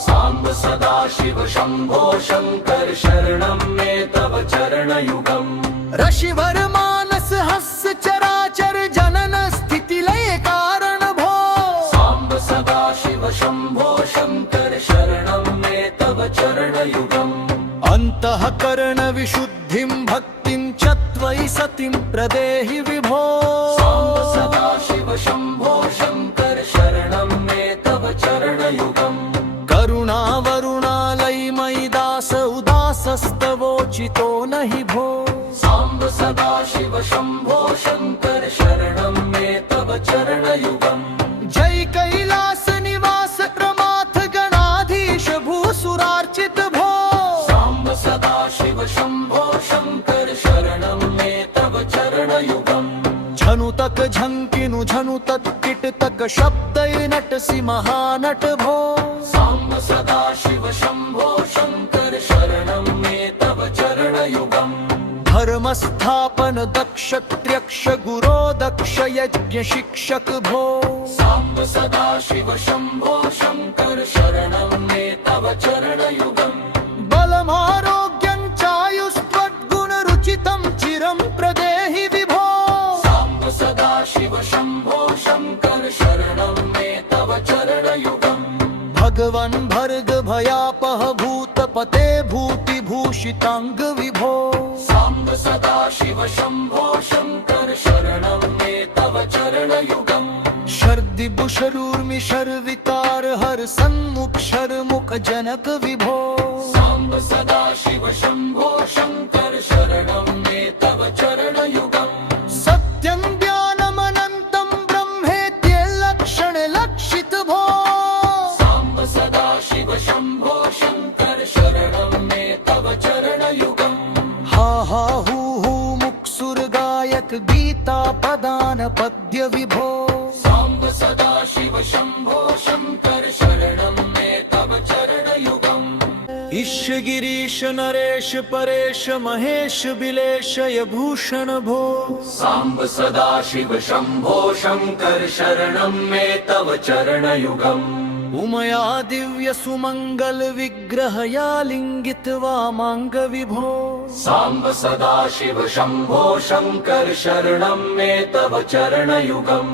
साम्ब सदा शिव शम्भो शङ्कर शरणं मे तव चरणयुगम् ऋषिवर मानस हस्य चराचर जनन स्थिति लय कारण भो साम्ब सदा शिव शम्भो शङ्कर शरणं मे तव चरणयुगम् अंतःकरण विशुद्धिं भक्तिं च त्वयि सतिं प्रदेहि विभो साम्ब सदा शिव शम्भो शङ्कर शरणं मे तव चरणयुगम् करुणा वरुणालयि मयि दास उदासस्तवोचितो नहि भो साम्ब सदा शिव शम्भो शङ्कर शरणं मे तव चरणयुगम् जय कैलास निवास प्रमाथ गणाधीश भूसुरार्चित भो साम्ब सदा शिव शम्भो शङ्कर शरणं मे तव चरणयुगम् झनु तक झंकिनु झनु तत्किट तक शब्दै नटसि महानट भो साम्ब सदा शिव शम्भो शङ्कर शरणं मे तव चरणयुगम् धर्म स्थापन दक्ष त्र्यक्ष गुरो दक्ष यज्ञ शिक्षक भो साम्ब सदा शिव शम्भो शङ्कर शरणं मे तव चरणयुगम् बलमारोग्यं चायुस्त्वद्गुणरुचितं चिरं प्रदेहि विभो साम्ब सदा शिव शम्भो शङ्कर शरणं मे तव चरणयुगम् भगवन् भर्ग भयापह भूतपते भूतिभूषिताङ्ग विभो साम्ब सदा शिव शम्भो शङ्कर शरणं मे तव चरणयुगम् शर्दिबुशरूर्मि शर्विकार हर सन्मुख शर्मुख जनक विभो साम्ब सदा शिव शम्भो शङ्कर शरणं मे तव चरणयुगम् सत्यं ज्ञानमनन्तं ब्रह्मेत्य लक्षण लक्षित भो साम्ब सदा शिव शम्भो शङ्कर शरणं मे तव चरणयुगम् हा हा हू मुक्सुर गायक गीता पदान पद्य विभो साम्ब सदा शिव शम्भो शङ्कर शरणं मे तव चरणयुगम् ईश गिरीश नरेश परेश महेश बिलेशय भूषण भो साम्ब सदा शिव शम्भो शङ्कर शरणं मे तव चरणयुगम् उमया दिव्य सुमंगल विग्रहया लिंगित वामांग विभो साम्ब सदा शिव शम्भो शङ्कर शरणं मे तव चरणयुगम्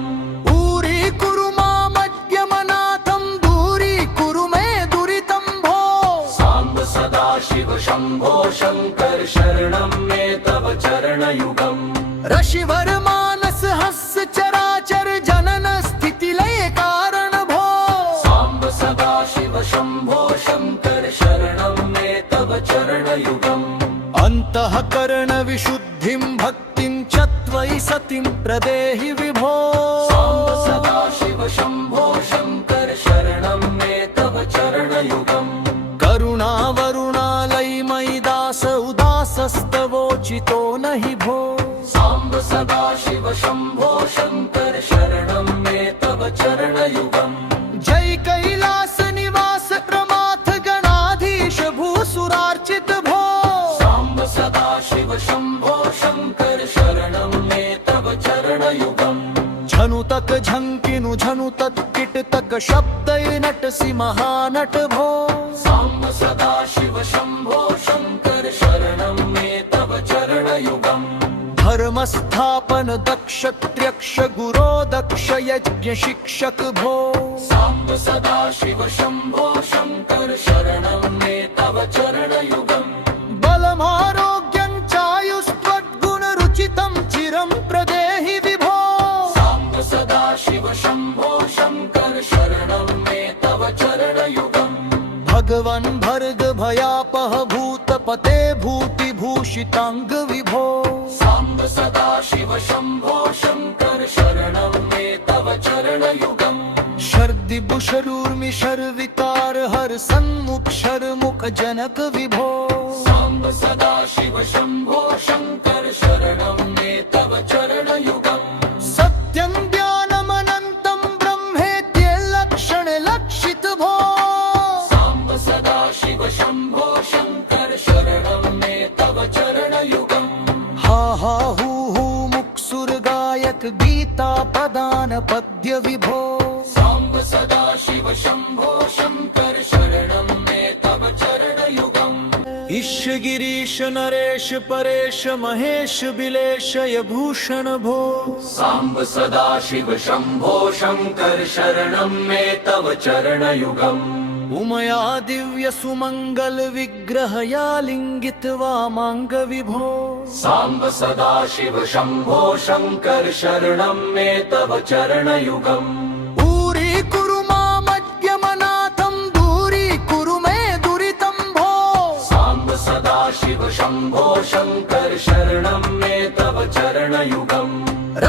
पूरी कुरु मामद्यमनाथं दूरी कुरु मे दुरितं भो साम्ब सदा शिव शम्भो शङ्कर शरणं मे तव चरणयुगम् ऋषिवर मानस हस्य चराचर जनन स्थिति लय कारण भो साम्ब सदा शिव शम्भो शङ्कर शरणं मे तव चरणयुगम् अंतःकरण विशुद्धिं भक्तिं च त्वयि सतिं प्रदेहि विभो साम्ब चरणयुगम् करुणावरुणालयमयि दास उदासस्तवोचितो नहि भो साम्ब सदा शिव शम्भो शङ्कर शरणं मे तव चरणयुगम् जय कैलास निवास प्रमाथ गणाधीश भूसुरार्चित भो साम्ब सदा शिव शम्भो शङ्कर शरणं मे तव चरणयुगम् झनुतक झंकिनु झनुतक किटतक शब्दय नटसि महानट भो साम्ब सदा शिव शम्भो शङ्कर शरणं मे तव चरणयुगम् धर्मस्थापन दक्ष त्र्यक्ष गुरो दक्ष यज्ञ शिक्षक भो साम्ब सदा शिव शम्भो शङ्कर शरणं मे तव चरणयुगम् बलमारोग्यं चायुस्त्वद्गुणरुचितं चिरं प्रदेहि विभो साम्ब सदा शिव शम्भो शङ्कर शरणं मे तव चरणयुगम् भगवन् भर्ग भयापह भूतपते भूतिभूषिताङ्ग विभो साम्ब सदा शिव शम्भो शङ्कर शरणं मे तव चरणयुगम् शर्दिबुशरूर्मि शर्विकार हर सन्मुख शर्मुख जनक विभो साम्ब सदा शिव शम्भो शङ्कर शरणं मे तव चरणयुगम् सत्यं ज्ञानमनन्तं ब्रह्मेत्यलक्षण लक्षित भो साम्ब सदा शिव शम्भो शङ्कर शरणं मे तव चरणयुगम् हा हा हू मुक्सुर गायक गीता पदान पद्य विभो साम्ब सदा शिव शम्भो शङ्कर शरणं मे तव चरणयुगम् ईश गिरीश नरेश परेश महेश बिलेशय भूषण भो साम्ब सदा शिव शम्भो शङ्कर शरणं मे तव चरणयुगम् उमया दिव्य सुमंगल विग्रहया लिंगित वामांग विभो साम्ब सदा शिव शम्भो शङ्कर शरणं मे तव चरणयुगम् ऊरी कुरु मामद्यमनाथं दूरी कुरु मे दुरितं भो साम्ब सदा शिव शम्भो शङ्कर शरणं मे तव चरणयुगम्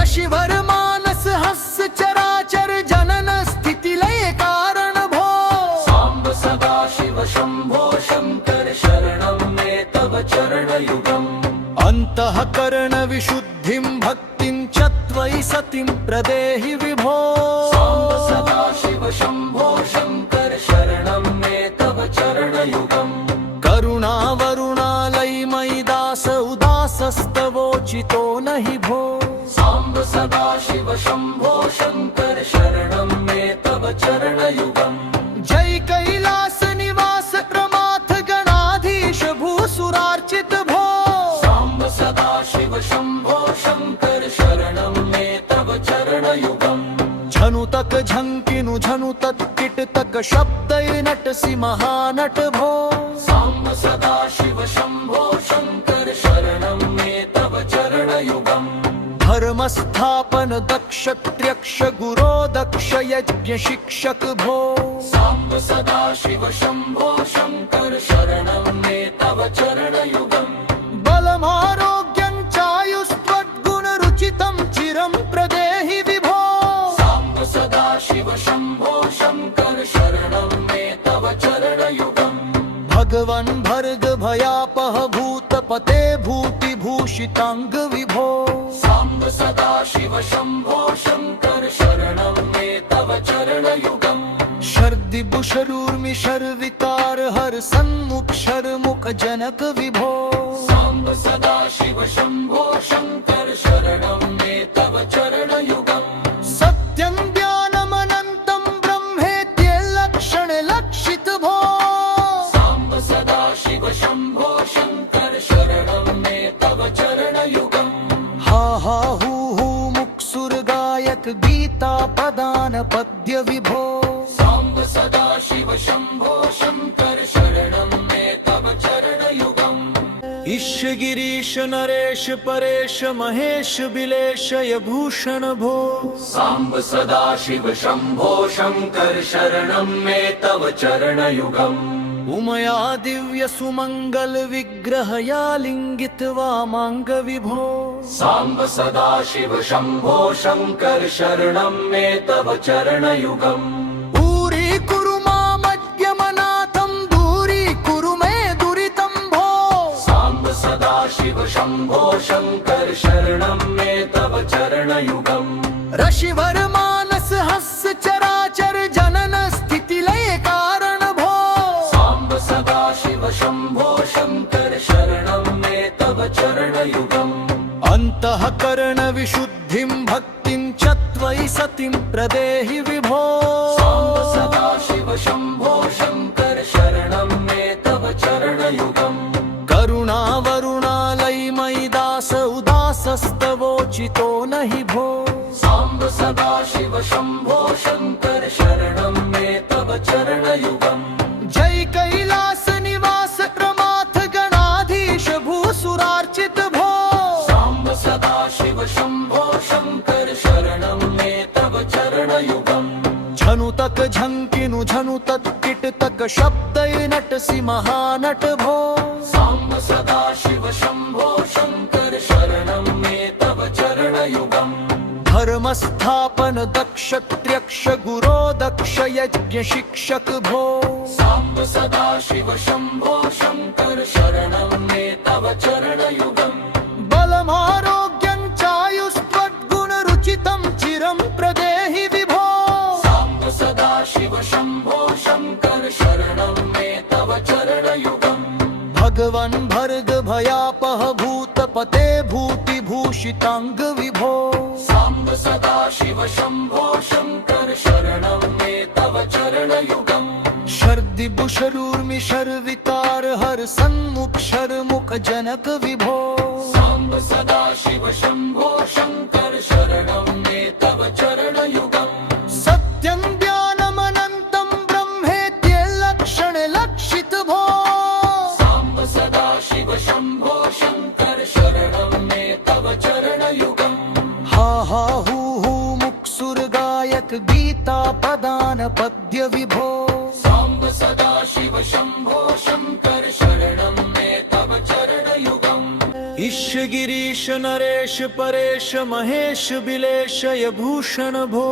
ऋषिवर मानस हस्य चराचर जनन स्थिति लय कारण भो साम्ब सदा शिव शम्भो शङ्कर शरणं मे तव चरणयुगम् अंतःकरण विशुद्धिं भक्तिं च त्वयि सतिं प्रदेहि विभो साम्ब सदा शिव शम्भो शङ्कर शरणं मे तव चरणयुगम् करुणावरुणालयमयि दास उदासस्तवोचितो नहि भो साम्ब सदा शिव शम्भो शङ्कर शरणं मे तव चरणयुगम् जय कैलास निवास प्रमाथ गणाधीश भूसुरार्चित भो साम्ब सदा शिव शम्भो शङ्कर शरणं मे तव चरणयुगम् झनुतक झंकिनु झनुतक किटतक शब्दय नटसि महानट भो साम्ब सदा शिव शम्भो शङ्कर शरणं मे तव चरणयुगम् धर्मस्थापन दक्ष त्र्यक्ष गुरो दक्ष यज्ञ शिक्षक भो साम्ब सदा शिव शम्भो शङ्कर शरणं मे तव चरणयुगम् बलमारोग्यं चायुस्त्वद्गुणरुचितं चिरं प्रदेहि विभो साम्ब सदा शिव शम्भो शङ्कर शरणं मे तव चरणयुगम् भगवन् भर्ग भयापह भूतपते भूतिभूषिताङ्ग विभो साम्ब सदा शिव शम्भो शङ्कर शरणं मे तव चरणयुगम् शर्दिबुशरूर्मि शर्विकार हर सन्मुख शर्मुख जनक विभो साम्ब सदा शिव शम्भो शङ्कर शरणं मे तव चरणयुगम् सत्यं ज्ञानमनन्तं ब्रह्मेत्यलक्षण लक्षित भो साम्ब सदा शिव शम्भो शङ्कर शरणं मे तव चरणयुगम् हा हा हू मुक्सुर गायक गीता पदान पद्य विभो साम्ब सदा शिव शम्भो शङ्कर शरणं मे तव चरणयुगम् ईश गिरीश नरेश परेश महेश बिलेशय भूषण भो साम्ब सदा शिव शम्भो शङ्कर शरणं मे तव चरणयुगम् उमया दिव्य सुमंगल विग्रहया लिंगित वामांग विभो साम्ब सदा शिव शम्भो शङ्कर शरणं मे तव चरणयुगम् ऊरी कुरु मामद्यमनाथं शिव शम्भो शङ्कर शरणं मे तव चरणयुगम् ऋषिवर मानस हस्य चराचर जनन स्थिति लय कारण भो साम्ब सदा शिव शम्भो शङ्कर शरणं मे तव चरणयुगम् अन्तःकरण विशुद्धिं भक्तिं च त्वयि सतिं प्रदेहि विभो साम्ब सदा शिव शम्भो शङ्कर शरणं मे तव चरणयुगम् करुणावरुणालयमयि दास उदासस्तवोचितो नहि भो साम्ब सदा शिव शम्भो शङ्कर शरणं मे तव चरणयुगम् जय कैलास निवास क्रमाथ गणाधीश भूसुरार्चित भो साम्ब सदा शिव शम्भो शङ्कर शरणं मे तव चरणयुगम् झनुतक झंकिनु झनुतक किटतक शब्दय नटसि महानट भो साम्ब सदा शिव शम्भो शङ्कर शरणं मे तव चरणयुगम् धर्मस्थापन दक्ष त्र्यक्ष गुरो दक्ष यज्ञ शिक्षक भो साम्ब सदा शिव शम्भो शङ्कर शरणं मे तव चरणयुगम् बलमारोग्यं चायुस्त्वद्गुणरुचितं चिरं प्रदेहि विभो साम्ब सदा शिव शम्भो शङ्कर शरणं मे तव चरणयुगम् भगवन् भर्ग भयापह भूतपते भूतिभूषिताङ्ग विभो साम्ब सदा शिव शम्भो शङ्कर शरणं मे तव चरणयुगम् शर्दिबुशरूर्मि शर्वितार हर सन्मुख शर्मुख जनक विभो साम्ब सदा शिव शम्भो शङ्कर शरणं मे तव चरणयुगम् सत्यं ज्ञानमनन्तं ब्रह्मेत्यलक्षण लक्षित भो साम्ब सदा शिव शम्भो शङ्कर शरणं मे तव चरणयुगम् हा हा हू मुक्सुर गायक गीता पदान पद्य विभो साम्ब सदा शिव शम्भो शङ्कर शरणं मे तव चरणयुगम् ईश गिरीश नरेश परेश महेश बिलेशय भूषण भो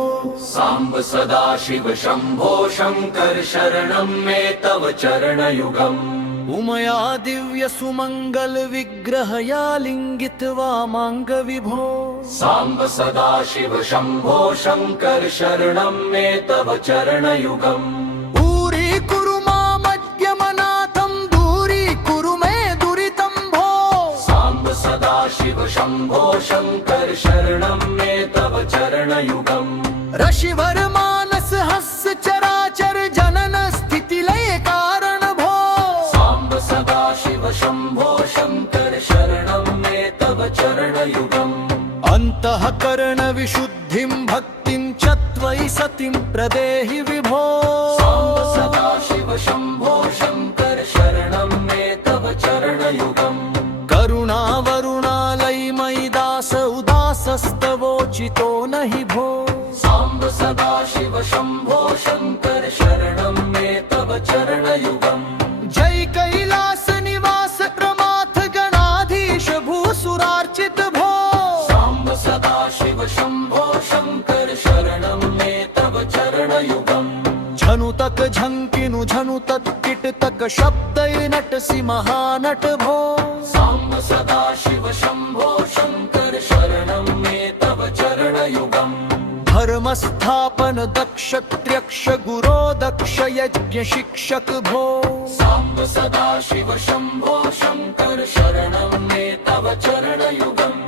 साम्ब सदा शिव शम्भो शङ्कर शरणं मे तव चरणयुगम् उमया दिव्य सुमंगल विग्रहया लिंगित वामांग विभो साम्ब सदा शिव शम्भो शङ्कर शरणं मे तव चरणयुगम् ऊरी कुरु मामद्यमनाथं दूरी कुरु मे दुरितं भो साम्ब सदा शिव शम्भो शङ्कर शरणं मे तव चरणयुगम् ऋषिवर मानस हस्य चराचर जनन स्थिति लय कारण भो साम्ब सदा शिव शम्भो शङ्कर शरणं मे तव चरणयुगम् अन्तःकरण विशुद्धिं भक्तिं च त्वयि सतिं प्रदेहि विभो साम्ब सदा शिव शम्भो शङ्कर शरणं मे तव चरणयुगम् करुणावरुणालयमयि दास उदासस्तवोचितो नहि भो साम्ब सदा शिव शम्भो शङ्कर शरणं मे तव चरणयुगम् जय कैलास निवास क्रमाथ गणाधीश भूसुरार्चित भो साम्ब सदा शिव शम्भो शङ्कर शरणं मे तव चरणयुगम् झनुतक झंकिनु झनुतक किटतक शब्दय नटसि महानट भो साम्ब सदा शिव शम्भो शङ्कर शरणं मे तव चरणयुगम् धर्मस्थापन दक्ष त्र्यक्ष गुरो दक्ष यज्ञ शिक्षक भो साम्ब सदा शिव शम्भो शङ्कर शरणं मे तव चरणयुगम्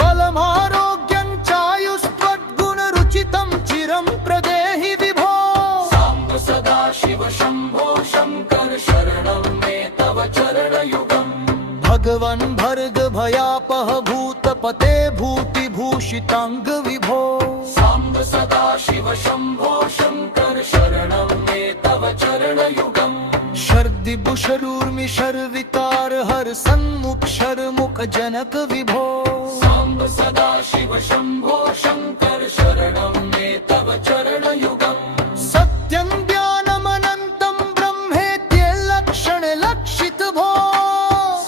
बलमारोग्यं चायुस्त्वद्गुणरुचितं चिरं प्रदेहि विभो साम्ब सदा शिव शम्भो शङ्कर शरणं मे तव चरणयुगम् भगवन् भर्ग भयापह भूतपते भूतिभूषिताङ्ग विभो साम्ब सदा शिव शम्भो शङ्कर शरणं मे तव चरणयुगम् शर्दिबुशरूर्मि शर्वितार हर सन्मुख शर्मुख जनक विभो साम्ब सदा शिव शम्भो शङ्कर शरणं मे तव चरणयुगम् सत्यं ज्ञानमनन्तं ब्रह्मेत्यलक्षण लक्षित भो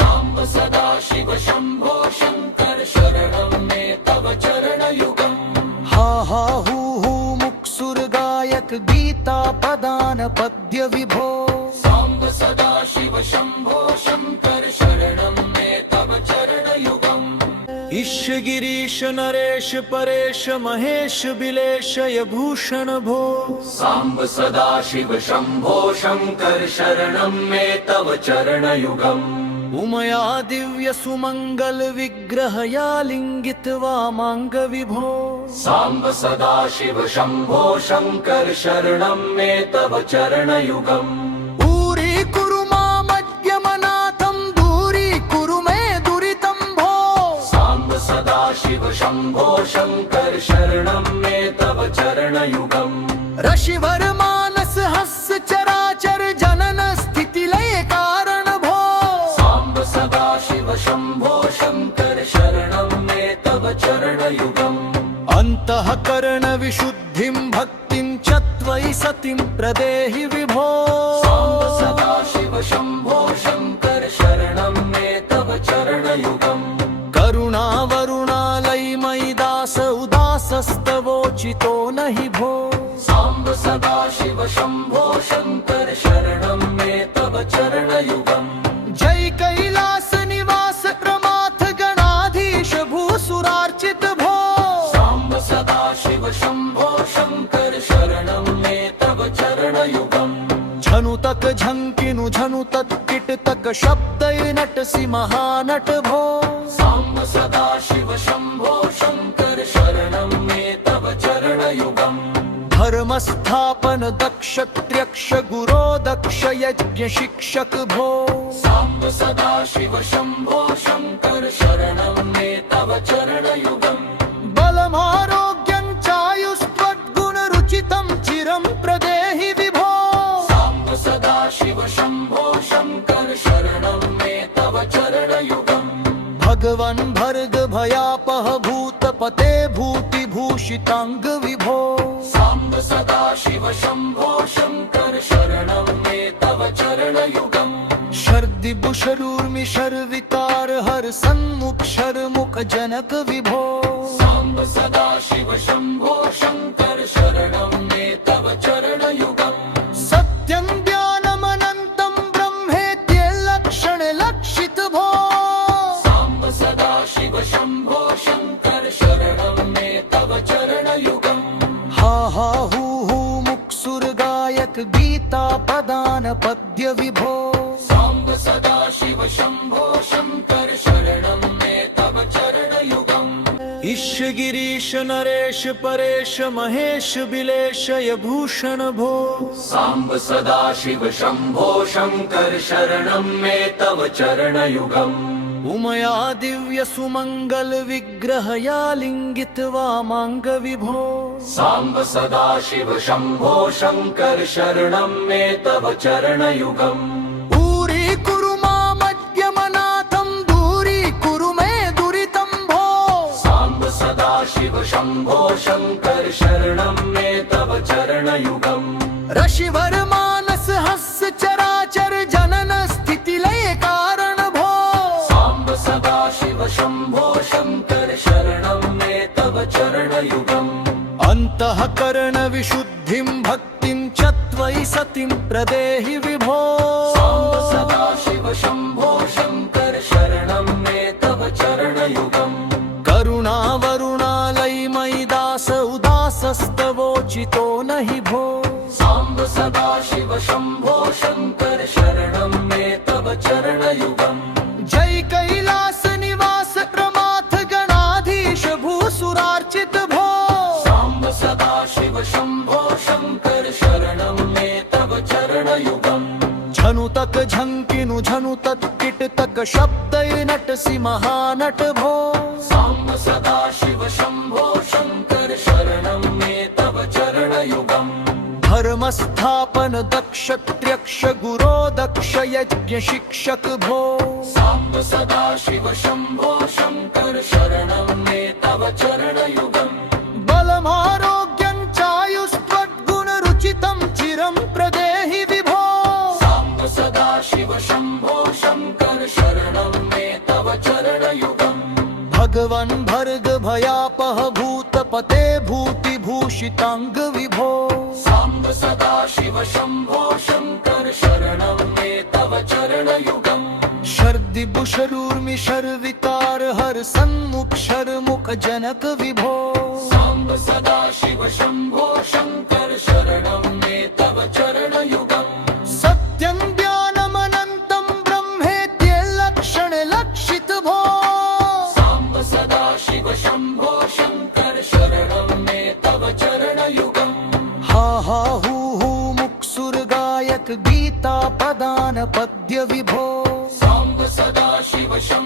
साम्ब सदा शिव शम्भो शङ्कर शरणं मे तव चरणयुगम् हा हा हू मुक्सुर गायक गीता पदान पद्य विभो साम्ब सदा शिव शम्भो शङ्कर शरणं मे तव चरण ईश गिरीश नरेश परेश महेश बिलेशय भूषण भो साम्ब सदा शिव शम्भो शङ्कर शरणं मे तव चरणयुगम् उमया दिव्य सुमंगल विग्रहया लिंगित्वा मांग विभो साम्ब सदा शिव शम्भो शङ्कर शरणं मे तव चरणयुगम् दूरी कुरु मामद्यमनाथं दूरी कुरु मे दुरितं भो साम्ब सदा शिव शम्भो शङ्कर शरणं मे तव चरणयुगम् ऋषिवर मानस हस्य चराचर जनन स्थिति लय कारण भो साम्ब सदा शिव शम्भो शङ्कर शरणं मे तव चरणयुगम् अंतःकरण विशुद्धिं भक्तिं च त्वयि सतिं प्रदेहि विभो साम्ब सदा शिव शम्भो शङ्कर शरणं मे तव चरणयुगम् करुणा वरुणालयि मयि दास उदासस्तवोचितो नहि भो साम्ब सदा शिव शम्भो शङ्कर शरणं मे तव चरणयुगम् जय कैलास निवास प्रमाथ गणाधीश भूसुरार्चित भो साम्ब सदा शिव शम्भो शङ्कर शरणं मे तव चरणयुगम् झनुतक झंकिनु झनुतक किटतक शब्दय नटसि महानट भो साम्ब सदा शिव शम्भो शङ्कर शरणं मे तव चरणयुगम् धर्म स्थापन दक्ष त्र्यक्ष गुरो दक्ष यज्ञ शिक्षक भो साम्ब सदा शिव शम्भो शङ्कर शरणं मे तव चरणयुगम् बलमारोग्यं चायुस्त्वद्गुण रुचितं चिरं प्रदेहि विभो साम्ब सदा शिव शम्भो शङ्कर शरणं मे तव चरणयुगम् भगवन् भर्ग भयापह भूतपते भूतिभूषितांग विभो साम्ब सदा शिव शम्भो शङ्कर शरणं मे तव चरणयुगम् शर्दिबुशरूर्मि शर्वितार हर सन्मुख शर्मुख जनक विभो साम्ब सदा शिव शम्भो शङ्कर शरणं मे तव चरणयुगम् सत्यं ज्ञानमनन्तं ब्रह्मेत्य लक्षण लक्षित भो साम्ब सदा शिव शम्भो शङ्कर शरणं मे तव चरणयुगम् हा हा हू मुक्सुर गायक गीता पदान पद्य विभो साम्ब सदा शिव शम्भो शङ्कर शरणं मे तव चरणयुगम् ईश गिरीश नरेश परेश महेश बिलेशय भूषण भो साम्ब सदा शिव शम्भो शङ्कर शरणं मे तव चरणयुगम् उमया दिव्य सुमंगल विग्रहया लिंगित्वा मांग विभो साम्ब सदा शिव शम्भो शङ्कर शरणं मे तव चरणयुगम् दूरी कुरु मामद्यमनाथं दूरी कुरु मे दुरितं भो साम्ब सदा शिव शम्भो शङ्कर शरणं मे तव चरणयुगम् ऋषिवर मानस हस्य चराचर जनन स्थिति लय कारण भो साम्ब सदा शिव शम्भो शङ्कर शरणं मे तव चरणयुगम् अंतःकरण विशुद्धिं भक्तिं च त्वयि सतिं प्रदेहि विभो साम्ब सदा शिव शम्भो शङ्कर शरणं मे तव चरणयुगम् करुणा वरुणालयि मयि दास उदासस्तवोचितो नहि भो साम्ब सदा शिव शम्भो शङ्कर शरणं मे तव चरणयुगम् जय कैलास निवास प्रमाथ गणाधीश भूसुरार्चित भो साम्ब सदा शिव शम्भो शङ्कर शरणं मे तव चरणयुगम् झनुतक झंकिनु झनुतक किटतक शब्दय नटसि महानट भो साम्ब सदा शिव शम्भो शङ्कर शरणं मे तव चरणयुगम् धर्म स्थापन दक्ष त्र्यक्ष गुरो दक्ष यज्ञ शिक्षक भो साम्ब सदा शिव शम्भो शङ्कर शरणं मे तव चरणयुगम् बलमारोग्यं चायुस्त्वद्गुण रुचितं चिरं प्रदेहि विभो साम्ब सदा शिव शम्भो शङ्कर शरणं मे तव चरणयुगम् भगवन् भर्ग भयापह भूतपते भूतिभूषितांग विभो साम्ब सदा शिव शम्भो शङ्कर शरणं मे तव चरणयुगम् शर्दिबुशरूर्मि शर्वितार हर सन्मुख जनक विभो साम्ब सदा शिव शम्भो शङ्कर शरणं मे तव चरणयुगम् सत्यं ज्ञानमनन्तं ब्रह्मेत्यलक्षणलक्षित भो साम्ब सदा शिव शम्भो शङ्कर शरणं मे तव चरणयुगम् हा हा हू मुक्सुरगायक गीता पदान पद्य विभो साम्ब सदा शिव शम्भो